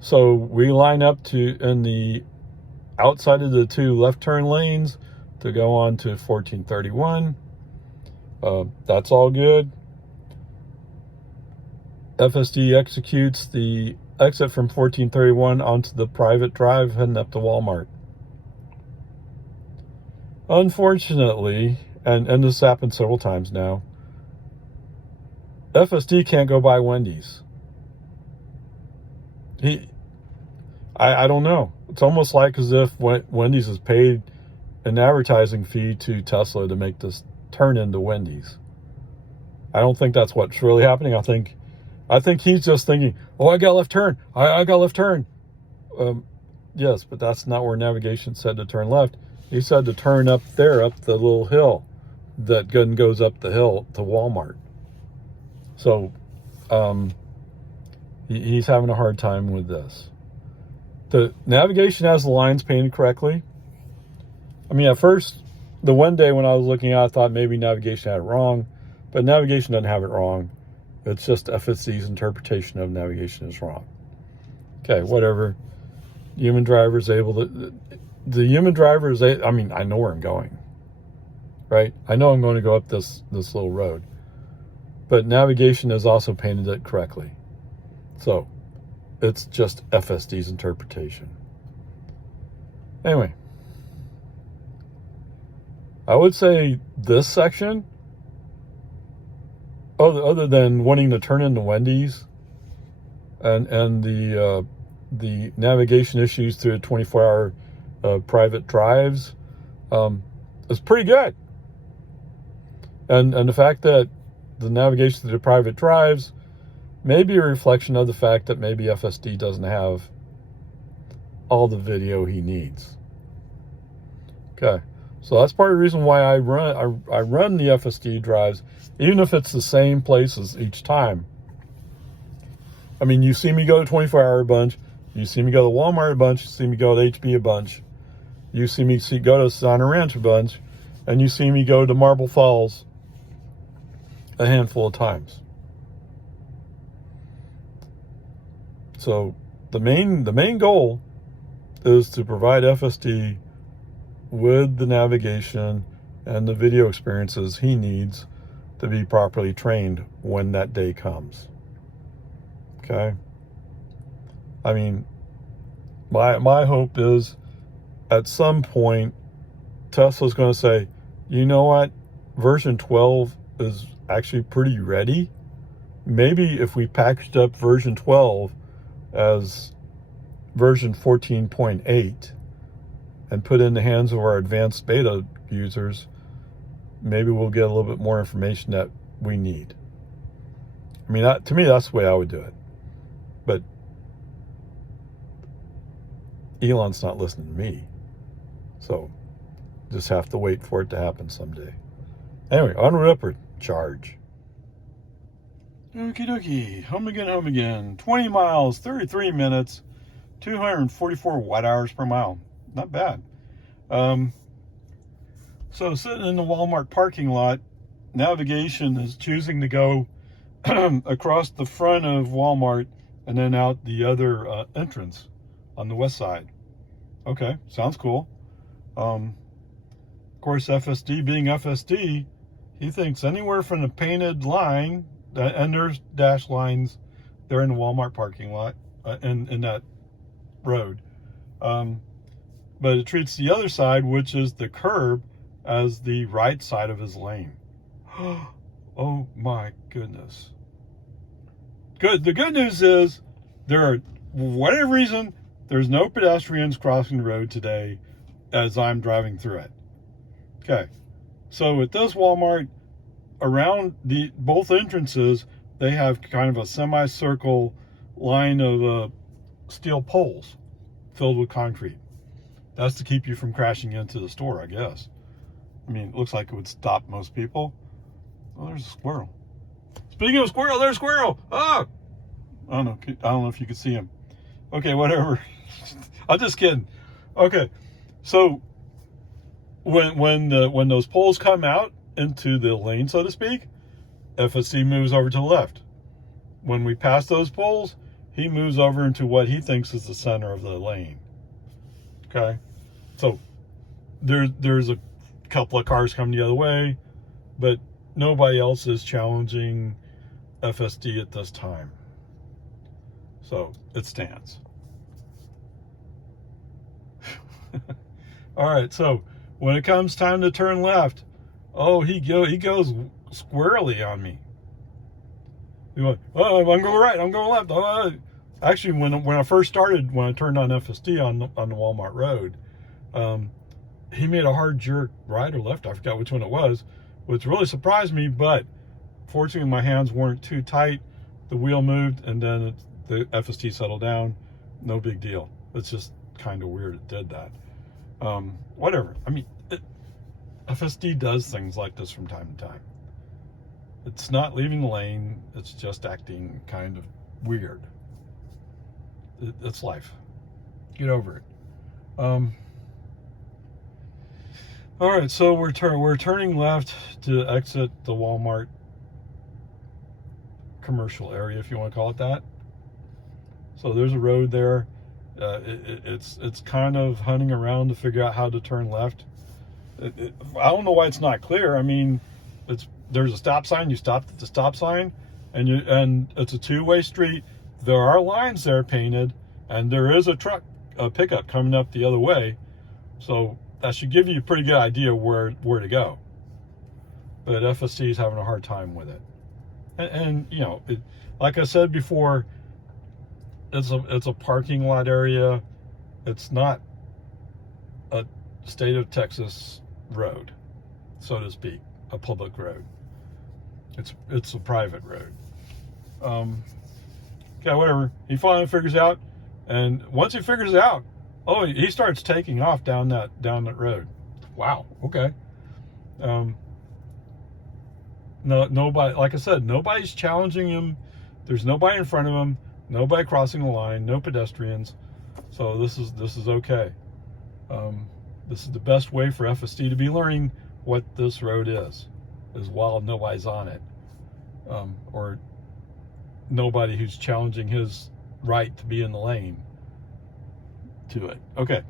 so we line up in the outside of the 2 left turn lanes to go on to 1431. That's all good. FSD executes the exit from 1431 onto the private drive heading up to Walmart. Unfortunately, and this happened several times now, FSD can't go by Wendy's. I don't know. It's almost like as if Wendy's has paid an advertising fee to Tesla to make this turn into Wendy's. I don't think that's what's really happening. I think he's just thinking, oh, I got left turn. I got left turn. Yes, but that's not where navigation said to turn left. He said to turn up there, up the little hill that goes up the hill to Walmart. So he's having a hard time with this. The navigation has the lines painted correctly. I mean, at first, the one day when I was looking at it, I thought maybe navigation had it wrong, but navigation doesn't have it wrong. It's just FSD's interpretation of navigation is wrong. Okay, whatever. Human driver is able to... The human driver is... I mean, I know where I'm going, right? I know I'm going to go up this little road. But navigation has also painted it correctly. So, it's just FSD's interpretation. Anyway. I would say this section, other than wanting to turn into Wendy's and the navigation issues through 24-hour private drives, is pretty good. And the fact that the navigation through the private drives may be a reflection of the fact that maybe FSD doesn't have all the video he needs. Okay. So that's part of the reason why I run the FSD drives, even if it's the same places each time. I mean, you see me go to 24-hour a bunch, you see me go to Walmart a bunch, you see me go to HB a bunch, you see me go to Sana Ranch a bunch, and you see me go to Marble Falls a handful of times. So the main goal is to provide FSD with the navigation and the video experiences he needs to be properly trained when that day comes. Okay? I mean, my hope is at some point Tesla's going to say, you know what, version 12 is actually pretty ready. Maybe if we packaged up version 12 as version 14.8 and put it in the hands of our advanced beta users, maybe we'll get a little bit more information that we need. I mean, to me, that's the way I would do it. But Elon's not listening to me. So just have to wait for it to happen someday. Anyway, onward, upward, charge. Okie dokie, home again. 20 miles, 33 minutes, 244 watt hours per mile. Not bad. So sitting in the Walmart parking lot, navigation is choosing to go across the front of Walmart and then out the other entrance on the west side. Okay, sounds cool. Of course, FSD being FSD, he thinks anywhere from the painted line, and there's dash lines there in the Walmart parking lot, in that road. But it treats the other side, which is the curb, as the right side of his lane. Oh my goodness. Good. The good news is there are, for whatever reason, there's no pedestrians crossing the road today as I'm driving through it. Okay. So at this Walmart, around both entrances, they have kind of a semicircle line of steel poles filled with concrete. That's to keep you from crashing into the store, I guess. I mean, it looks like it would stop most people. Oh, there's a squirrel. Speaking of squirrel, there's a squirrel. Ah! I don't know if you can see him. Okay, whatever. I'm just kidding. Okay, so when those poles come out into the lane, so to speak, FSC moves over to the left. When we pass those poles, he moves over into what he thinks is the center of the lane. Okay, so there's a couple of cars coming the other way, but nobody else is challenging FSD at this time. So it stands. All right, so when it comes time to turn left, oh, he goes squarely on me. He went, oh, I'm going right, I'm going left. Oh. Actually, when I first started, when I turned on FSD on the Walmart Road, he made a hard jerk right or left. I forgot which one it was, which really surprised me. But fortunately, my hands weren't too tight. The wheel moved, and then the FSD settled down. No big deal. It's just kind of weird it did that. Whatever. I mean, FSD does things like this from time to time. It's not leaving the lane. It's just acting kind of weird. It's life. Get over it. All right, so we're turning left to exit the Walmart commercial area, if you want to call it that. So there's a road there. It's kind of hunting around to figure out how to turn left. I don't know why it's not clear. I mean, there's a stop sign. You stop at the stop sign, and it's a two-way street. There are lines there painted, and there is a pickup coming up the other way. So that should give you a pretty good idea where to go. But FSD is having a hard time with it. And you know, like I said before, it's a parking lot area. It's not a state of Texas road, so to speak, a public road. It's a private road. Okay, whatever. He finally figures out, and once he figures it out, oh, he starts taking off down that road. Wow. Okay. No, nobody. Like I said, nobody's challenging him. There's nobody in front of him. Nobody crossing the line. No pedestrians. So this is okay. This is the best way for FSD to be learning what this road is while nobody's on it, or nobody who's challenging his right to be in the lane to it. Okay.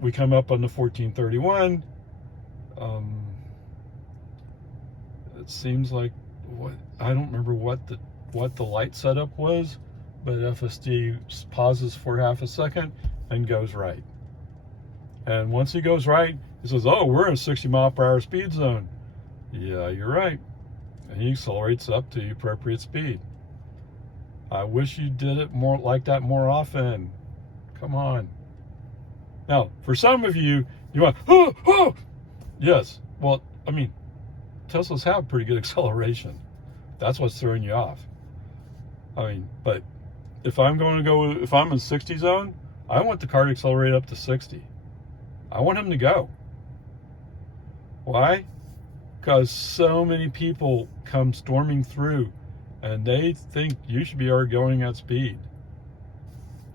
We come up on the 1431. It seems like I don't remember what the light setup was, but FSD pauses for half a second and goes right. And once he goes right, he says, oh, we're in a 60-mile-per-hour speed zone. Yeah, you're right. And he accelerates up to the appropriate speed. I wish you did it more like that more often. Come on. Now, for some of you, you want, oh, oh! Yes. Well, I mean, Teslas have pretty good acceleration. That's what's throwing you off. I mean, but if I'm in 60 zone, I want the car to accelerate up to 60. I want him to go. Why? Because so many people come storming through, and they think you should be already going at speed.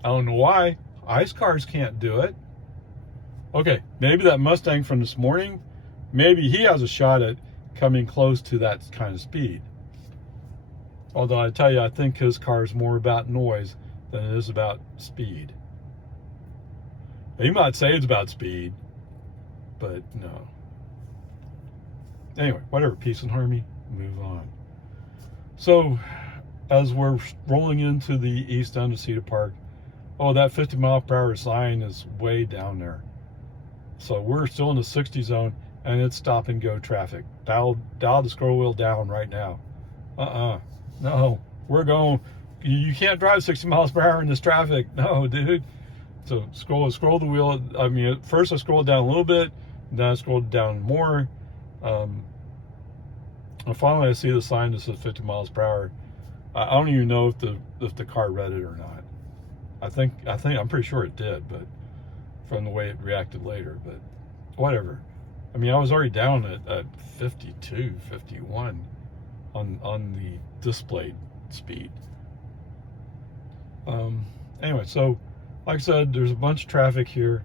I don't know why. ICE cars can't do it. Okay, maybe that Mustang from this morning, maybe he has a shot at coming close to that kind of speed. Although I tell you, I think his car is more about noise than it is about speed. He might say it's about speed, but no. Anyway, whatever, peace and harmony, move on. So, as we're rolling into the east end of Cedar Park, oh, that 50-mile-per-hour sign is way down there. So we're still in the 60 zone, and it's stop and go traffic. Dial the scroll wheel down right now. No, we're going. You can't drive 60 miles per hour in this traffic. No, dude. So scroll the wheel. I mean, at first I scrolled down a little bit, then I scrolled down more. And finally I see the sign that says 50 miles per hour. I don't even know if the car read it or not. I'm pretty sure it did, but from the way it reacted later, but whatever. I mean, I was already down at 52, 51 on the displayed speed. Anyway, so like I said, there's a bunch of traffic here.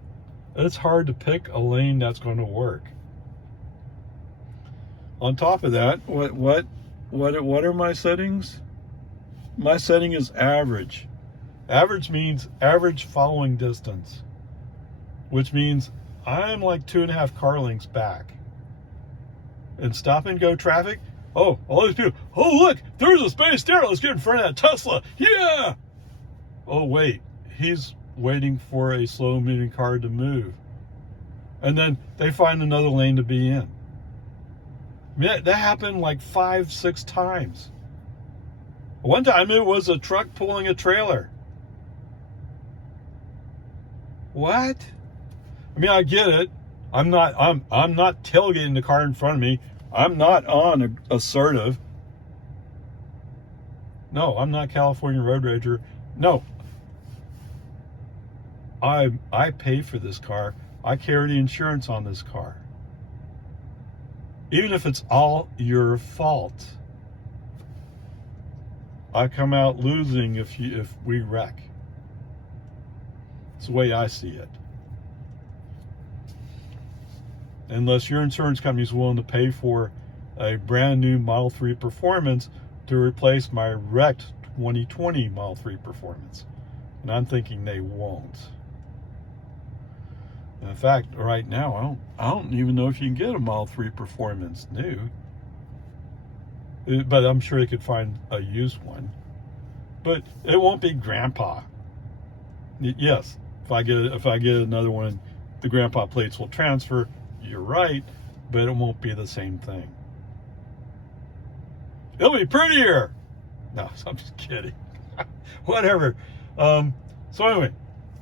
It's hard to pick a lane that's going to work. On top of that, what are my settings? My setting is average. Average means average following distance, which means I'm like 2.5 car lengths back. And stop and go traffic, oh, all these people, oh look, there's a space there, let's get in front of that Tesla, yeah! oh wait, he's waiting for a slow moving car to move. And then they find another lane to be in. I mean, that happened like 5-6 times. One time it was a truck pulling a trailer. What? I mean, I get it. I'm not tailgating the car in front of me. I'm not assertive. No, I'm not California Road Rager. No. I pay for this car. I carry the insurance on this car. Even if it's all your fault, I come out losing if we wreck. It's the way I see it. Unless your insurance company is willing to pay for a brand new Model 3 Performance to replace my wrecked 2020 Model 3 Performance. And I'm thinking they won't. In fact, right now, I don't even know if you can get a Model 3 Performance new. But I'm sure you could find a used one. But it won't be Grandpa. Yes, if I get another one, the Grandpa plates will transfer. You're right, but it won't be the same thing. It'll be prettier. No, I'm just kidding. Whatever. So anyway,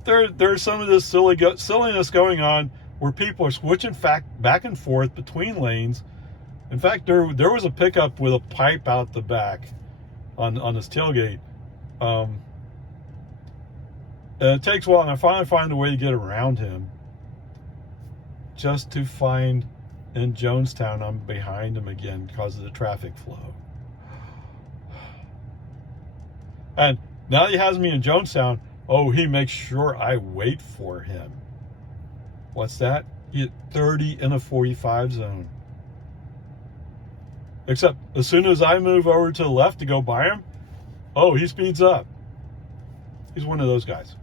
there's some of this silliness going on where people are switching back and forth between lanes. In fact, there was a pickup with a pipe out the back on his tailgate. And it takes a while, and I finally find a way to get around him. Just to find in Jonestown I'm behind him again because of the traffic flow. And now that he has me in Jonestown, oh, he makes sure I wait for him. What's that? He hit 30 in a 45 zone. Except as soon as I move over to the left to go by him, oh, he speeds up. He's one of those guys.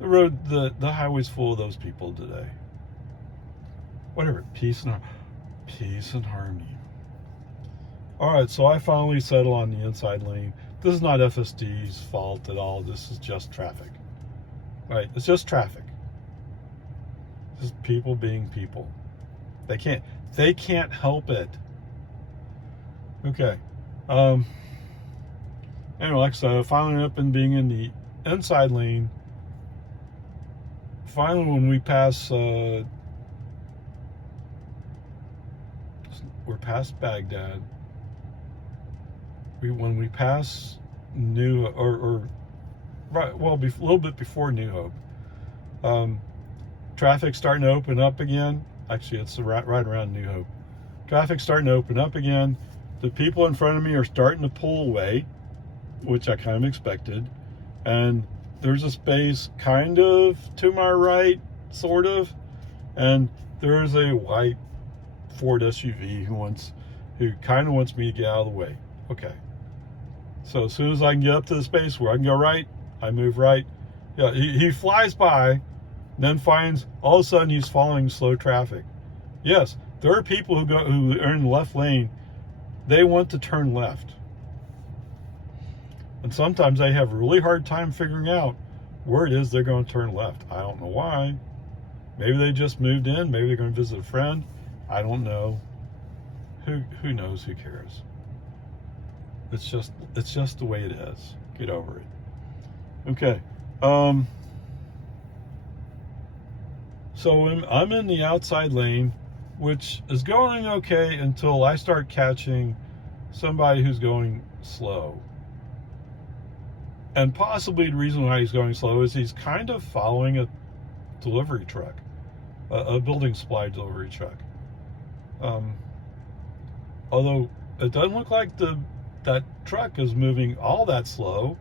The highway's full of those people today. Whatever, peace and harmony. All right, so I finally settle on the inside lane. This is not FSD's fault at all. This is just traffic. All right, it's just traffic. Just people being people. They can't help it. Okay. Anyway, like I said, I finally ended up in being in the inside lane. Finally, when we pass, we're past Baghdad. When we pass New right, well, a little bit before New Hope, traffic's starting to open up again. Actually, it's right around New Hope. Traffic's starting to open up again. The people in front of me are starting to pull away, which I kind of expected. And there's a space kind of to my right, sort of. And there's a white Ford SUV who kind of wants me to get out of the way. Okay. So as soon as I can get up to the space where I can go right, I move right. Yeah, he flies by, then finds all of a sudden he's following slow traffic. Yes, there are people who are in the left lane. They want to turn left. And sometimes they have a really hard time figuring out where it is they're going to turn left. I don't know why. Maybe they just moved in. Maybe they're going to visit a friend. I don't know. Who knows? Who cares? It's just the way it is. Get over it. Okay. So I'm in the outside lane, which is going okay until I start catching somebody who's going slow. And possibly the reason why he's going slow is he's kind of following a delivery truck, a building supply delivery truck. Although it doesn't look like that truck is moving all that slow,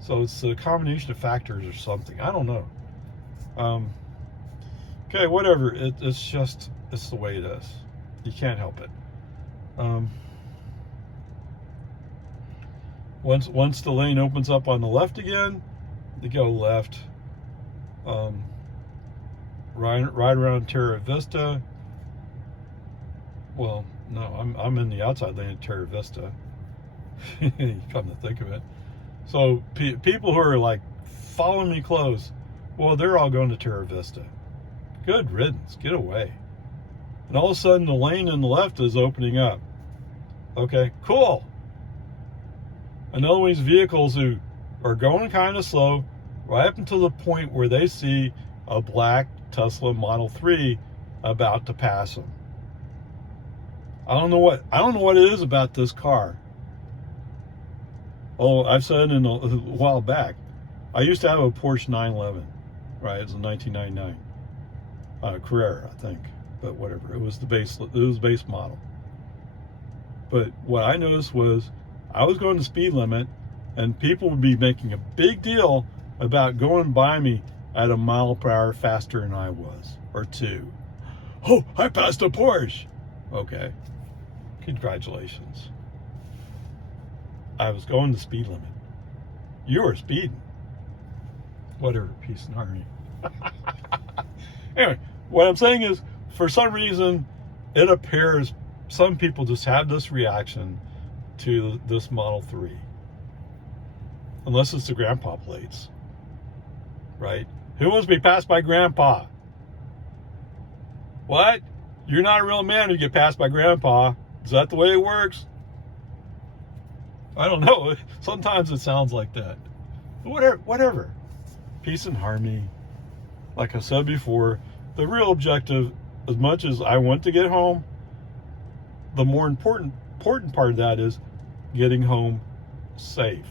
so it's a combination of factors or something. I don't know. Okay, whatever. It's the way it is. You can't help it. Once the lane opens up on the left again, they go left. Right around Terra Vista. Well, no, I'm in the outside lane at Terra Vista. Come to think of it. So people who are like following me close, well, they're all going to Terra Vista. Good riddance. Get away. And all of a sudden, the lane on the left is opening up. Okay, cool. Another one of these vehicles who are going kind of slow, right up until the point where they see a black Tesla Model 3 about to pass them. I don't know what it is about this car. Oh, I've said a while back, I used to have a Porsche 911, right? It was a 1999 Carrera, I think, but whatever. It was the base model. But what I noticed was I was going the speed limit, and people would be making a big deal about going by me at a mile per hour faster than I was, or 2. Oh, I passed a Porsche. Okay, congratulations. I was going the speed limit. You were speeding. Whatever, peace and harmony. Anyway, what I'm saying is, for some reason, it appears some people just have this reaction to this Model 3. Unless it's the grandpa plates. Right? Who wants to be passed by grandpa? What? You're not a real man if you get passed by grandpa. Is that the way it works? I don't know. Sometimes it sounds like that. Whatever. Peace and harmony. Like I said before, the real objective, as much as I want to get home, the more important part of that is getting home safe.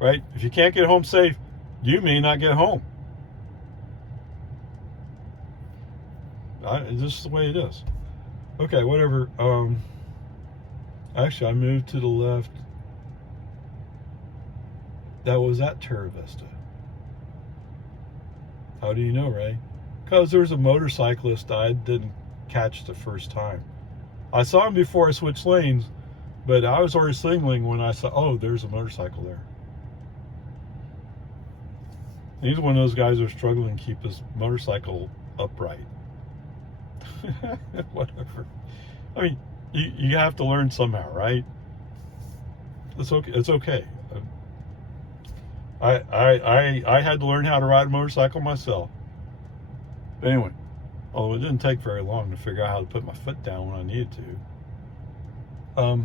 Right? If you can't get home safe, you may not get home. It's just the way it is. Okay, whatever. Actually, I moved to the left. That was at Terra Vista. How do you know, Ray? Because there was a motorcyclist I didn't catch the first time. I saw him before I switched lanes, but I was already signaling when I saw, oh, there's a motorcycle there. He's one of those guys who's struggling to keep his motorcycle upright. Whatever. I mean, you have to learn somehow, right? It's okay. It's okay. I had to learn how to ride a motorcycle myself. But anyway, although it didn't take very long to figure out how to put my foot down when I needed to.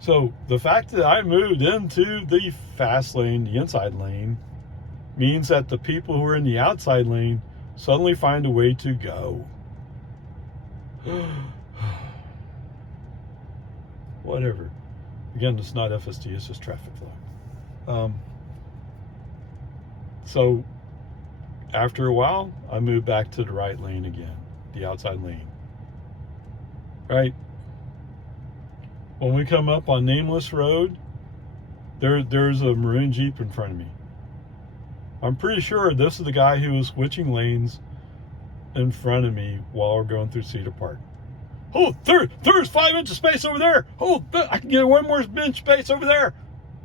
So the fact that I moved into the fast lane, the inside lane, means that the people who are in the outside lane suddenly find a way to go. Whatever. Again, it's not FSD, it's just traffic flow. So after a while, I moved back to the right lane again, the outside lane. Right? When we come up on Nameless Road, there's a maroon Jeep in front of me. I'm pretty sure this is the guy who was switching lanes in front of me while we're going through Cedar Park. Oh, there's 5 inches of space over there. Oh, I can get 1 more inch space over there.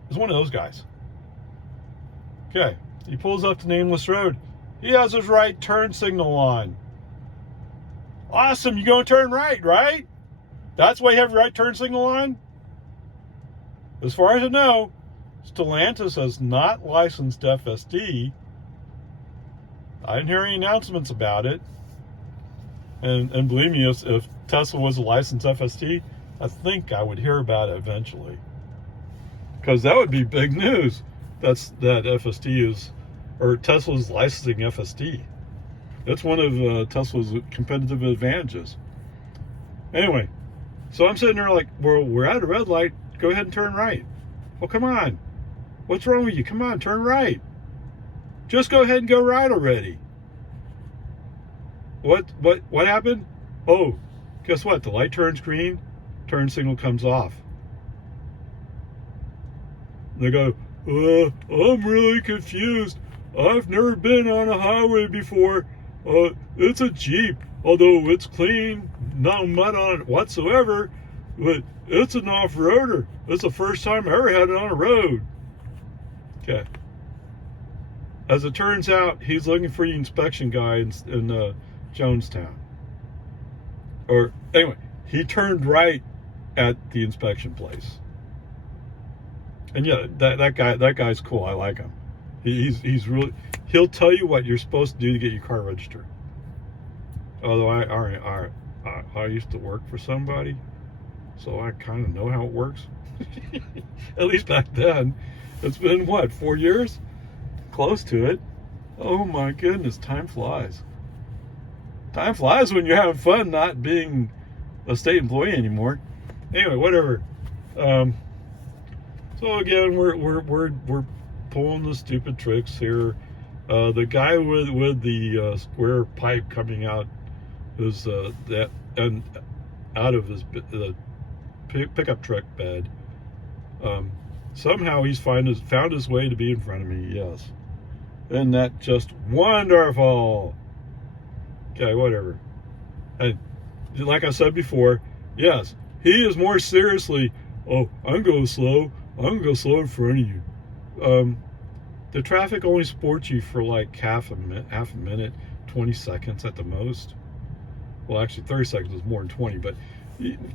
It's one of those guys. Okay, he pulls up to Nameless Road. He has his right turn signal on. Awesome, you're going to turn right, right? That's why you have your right turn signal on? As far as I know, Stellantis has not licensed FSD. I didn't hear any announcements about it. And believe me, if Tesla was a licensed FSD, I think I would hear about it eventually. Because that would be big news. That FSD is, or Tesla's licensing FSD. That's one of Tesla's competitive advantages. Anyway, so I'm sitting there like, we're at a red light. Go ahead and turn right. Well, come on. What's wrong with you? Come on, turn right. Just go ahead and go right already. What happened? Oh, guess what? The light turns green, turn signal comes off. They go, I'm really confused. I've never been on a highway before. It's a Jeep, although it's clean, no mud on it whatsoever, but it's an off-roader. It's the first time I ever had it on a road. Okay. As it turns out, he's looking for the inspection guy in Jonestown. Or, anyway, he turned right at the inspection place. And yeah, that guy's cool. I like him. He's really, he'll tell you what you're supposed to do to get your car registered. Although I used to work for somebody, so I kind of know how it works. At least back then. It's been what, 4 years? Close to it. Oh my goodness, time flies. Time flies when you're having fun, not being a state employee anymore. Anyway, whatever. So again, we're pulling the stupid tricks here. The guy with the square pipe coming out is that and out of his pickup truck bed. Somehow he's found his way to be in front of me. Yes, isn't that just wonderful? Okay, whatever. And like I said before, yes, he is more seriously. Oh, I'm going slow. I'm gonna go slow in front of you. The traffic only supports you for like half a minute, 20 seconds at the most. Well, actually 30 seconds is more than 20, but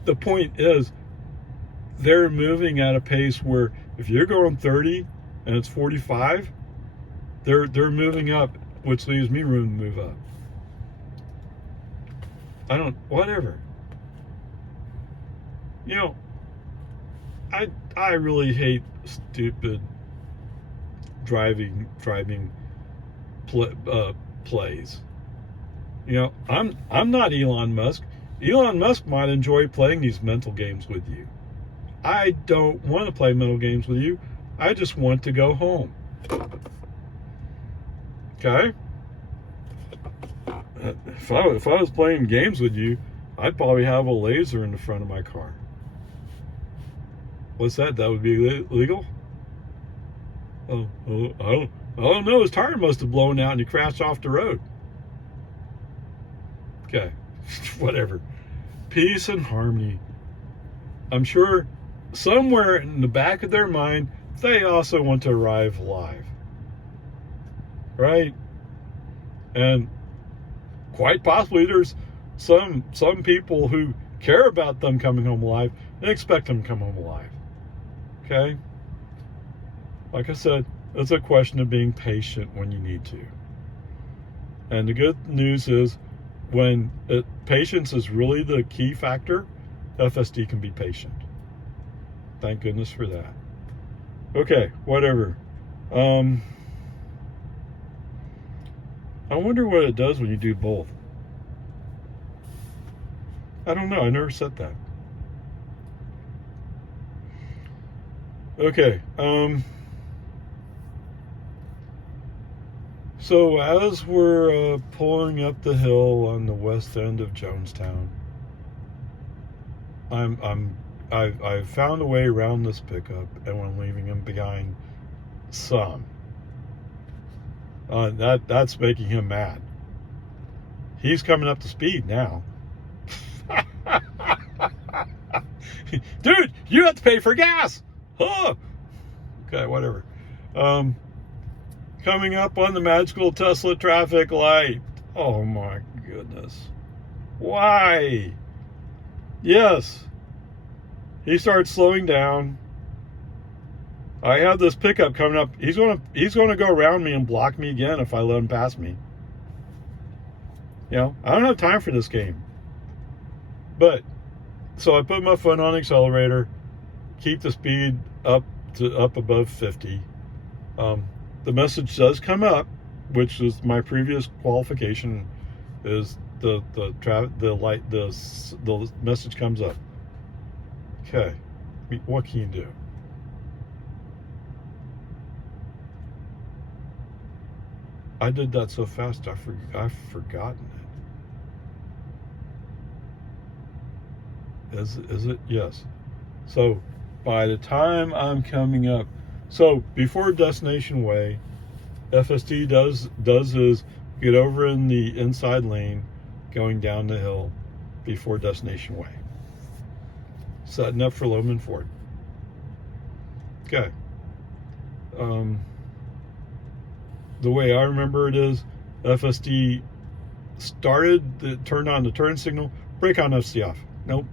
the point is they're moving at a pace where if you're going 30 and it's 45, they're moving up, which leaves me room to move up. Whatever. You know, I really hate stupid driving plays. You know, I'm not Elon Musk. Elon Musk might enjoy playing these mental games with you. I don't want to play mental games with you. I just want to go home. Okay? If I was playing games with you, I'd probably have a laser in the front of my car. What's that? That would be illegal? I don't know. His tire must have blown out and he crashed off the road. Okay, whatever. Peace and harmony. I'm sure somewhere in the back of their mind, they also want to arrive alive. Right? And quite possibly there's some people who care about them coming home alive and expect them to come home alive. Okay? Like I said, it's a question of being patient when you need to. And the good news is when patience is really the key factor, FSD can be patient. Thank goodness for that. Okay, whatever. I wonder what it does when you do both. I don't know. I never said that. Okay. So as we're pulling up the hill on the west end of Jonestown, I've found a way around this pickup, and I'm leaving him behind some. That's making him mad. He's coming up to speed now. Dude, you have to pay for gas. Huh. Okay, whatever. Coming up on the magical Tesla traffic light. Oh my goodness. Why? Yes. He starts slowing down. I have this pickup coming up. He's gonna go around me and block me again if I let him pass me. You know, I don't have time for this game. But so I put my foot on the accelerator, keep the speed up above 50. The message does come up, which is my previous qualification, is the message comes up. Okay, what can you do? I did that so fast I've forgotten it. Is it? Yes. So by the time I'm coming up, so before Destination Way, FSD does is get over in the inside lane, going down the hill before Destination Way. Setting up for Loman Ford. Okay. The way I remember it is FSD turned on the turn signal, brake on, FSD off. Nope,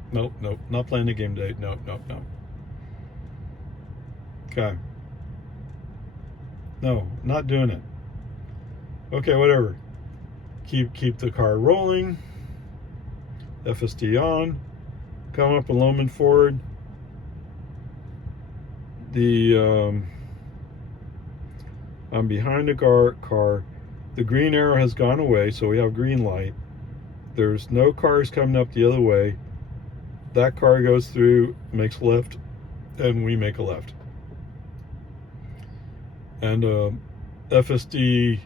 not playing the game today. Nope. Okay. No, not doing it. Okay, whatever. Keep the car rolling. FSD on. Come up and Loman forward. I'm behind the car. The green arrow has gone away, so we have green light. There's no cars coming up the other way. That car goes through, makes a left, and we make a left. And FSD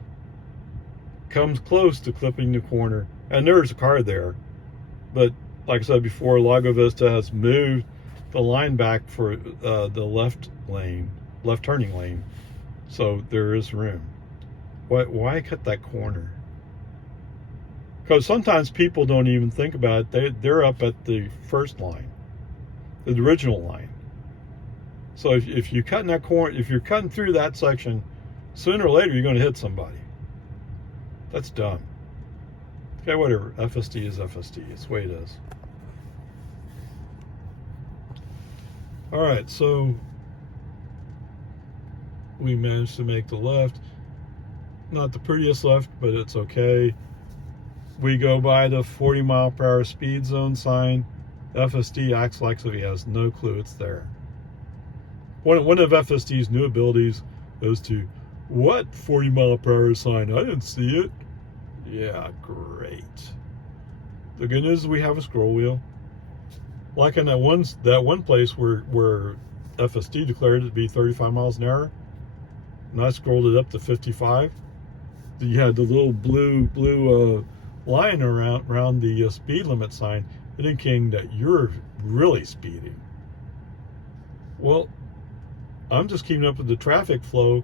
comes close to clipping the corner, and there's a car there. But like I said before, Lago Vista has moved the line back for the left turning lane, so there is room. Why cut that corner? Because sometimes people don't even think about it. They're up at the first line, the original line. So if you're cutting that corner, if you're cutting through that section, sooner or later you're going to hit somebody. That's dumb. Okay, whatever. FSD is FSD. It's the way it is. All right, so we managed to make the left. Not the prettiest left, but it's okay. We go by the 40-mile-per-hour speed zone sign. FSD acts like he has no clue it's there. One of FSD's new abilities is to, what 40-mile-per-hour sign? I didn't see it. Yeah, great. The good news is we have a scroll wheel. Like in that one place where FSD declared it to be 35 miles an hour, and I scrolled it up to 55. You had the little blue line around the speed limit sign, indicating that you're really speeding. Well, I'm just keeping up with the traffic flow,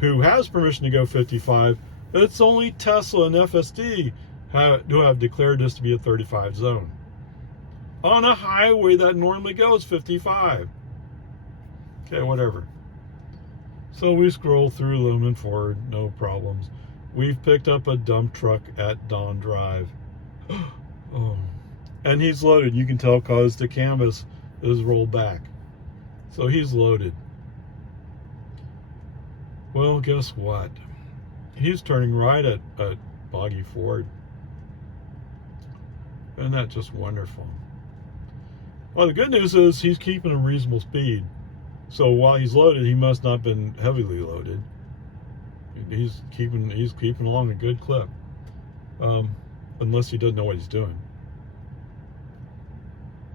who has permission to go 55. It's only Tesla and FSD who have declared this to be a 35 zone. On a highway that normally goes 55. Okay, whatever. So we scroll through Lumen Ford, no problems. We've picked up a dump truck at Dawn Drive. Oh. And he's loaded. You can tell because the canvas is rolled back. So he's loaded. Well, guess what? He's turning right at Boggy Ford. Isn't that just wonderful? Well, the good news is he's keeping a reasonable speed. So while he's loaded, he must not have been heavily loaded. He's keeping along a good clip. Unless he doesn't know what he's doing.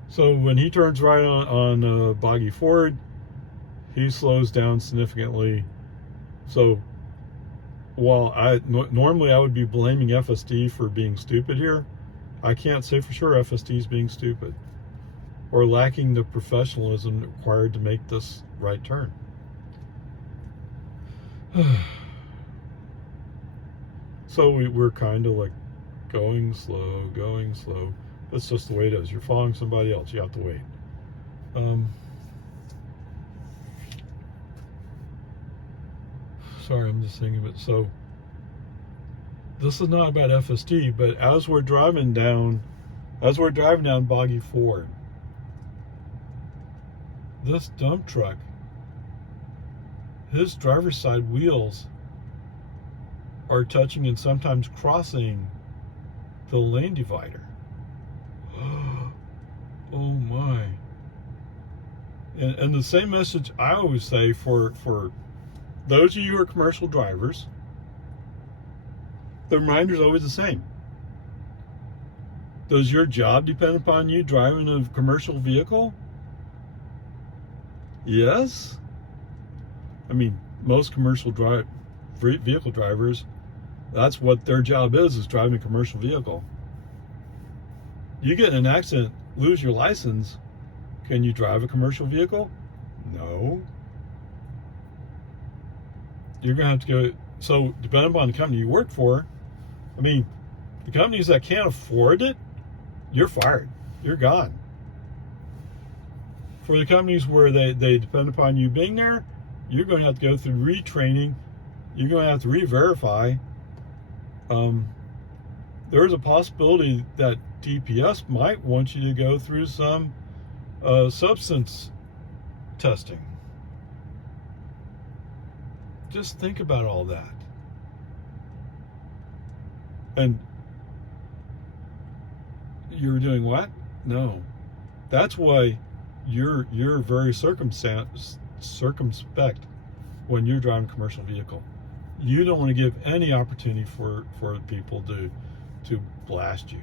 So when he turns right on Boggy Ford, he slows down significantly. So while normally I would be blaming FSD for being stupid here, I can't say for sure FSD is being stupid or lacking the professionalism required to make this right turn. So we're kind of like going slow. That's just the way it is. You're following somebody else. You have to wait. Sorry, I'm just thinking of it. So this is not about FSD, but as we're driving down Boggy Ford, this dump truck, his driver's side wheels are touching and sometimes crossing the lane divider. Oh my. And the same message I always say for those of you who are commercial drivers, the reminder is always the same. Does your job depend upon you driving a commercial vehicle? Yes. I mean, most commercial vehicle drivers, that's what their job is driving a commercial vehicle. You get in an accident, lose your license, can you drive a commercial vehicle? No. You're going to have to go. So depending upon the company you work for, I mean, the companies that can't afford it, you're fired. You're gone. For the companies where they depend upon you being there, you're going to have to go through retraining. You're going to have to re-verify. There's a possibility that DPS might want you to go through some substance testing. Just think about all that. And you're doing what? No. That's why you're very circumspect when you're driving a commercial vehicle. You don't want to give any opportunity for people to blast you.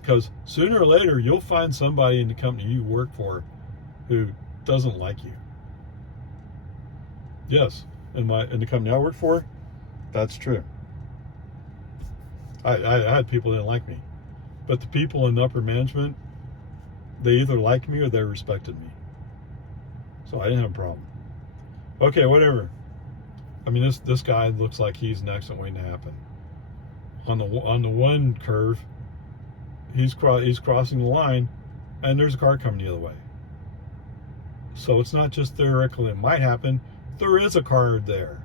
Because sooner or later you'll find somebody in the company you work for who doesn't like you. Yes, in the company I work for, that's true. I had people that didn't like me. But the people in upper management, they either liked me or they respected me. So I didn't have a problem. Okay, whatever. I mean, this guy looks like he's an accident waiting to happen. On the one curve, he's crossing the line, and there's a car coming the other way. So it's not just theoretical; it might happen. There is a car there,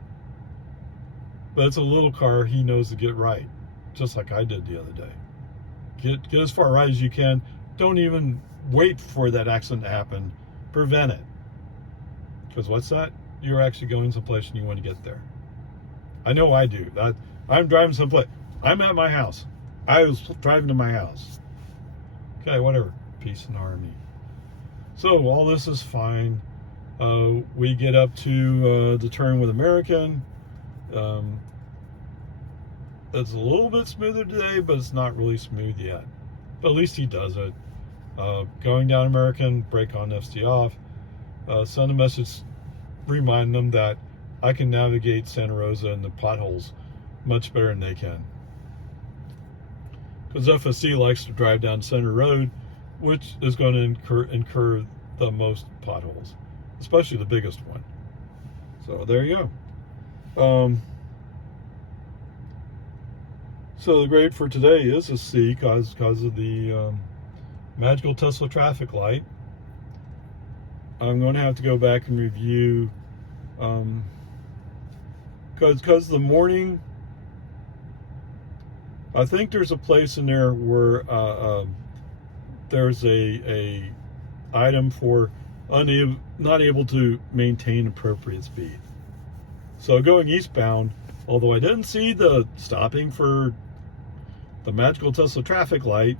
but it's a little car. He knows to get right, just like I did the other day. Get as far right as you can. Don't even wait for that accident to happen. Prevent it. Because what's that? You're actually going someplace and you want to get there. I know I do. I'm driving someplace. I'm at my house. I was driving to my house. Okay, whatever. Peace and harmony. So all this is fine. We get up to the turn with American. It's a little bit smoother today, but it's not really smooth yet. But at least he does it. Going down American, brake on, FSD off. Send a message reminding them that I can navigate Santa Rosa and the potholes much better than they can. Because FSD likes to drive down Center Road, which is going to incur the most potholes, especially the biggest one. So there you go. So the grade for today is a C because of the magical Tesla traffic light. I'm going to have to go back and review because the morning, I think there's a place in there where there's a item for not able to maintain appropriate speed. So going eastbound, although I didn't see the stopping for the magical Tesla traffic light,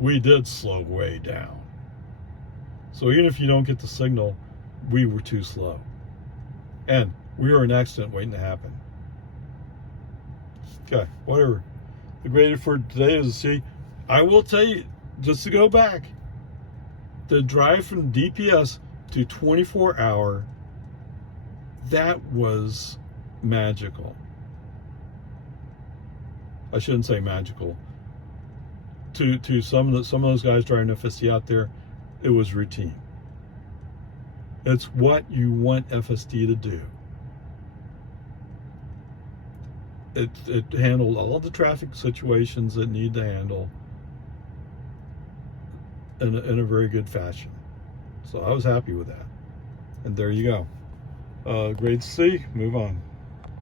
we did slow way down. So even if you don't get the signal, we were too slow. And we were an accident waiting to happen. Okay, whatever. The grade for today is a C. I will tell you, just to go back, the drive from DPS to 24-hour, that was magical. I shouldn't say magical. To some of those guys driving FSD out there, it was routine. It's what you want FSD to do. It handled all the traffic situations that need to handle in a very good fashion. So I was happy with that. And there you go. Grade C, move on.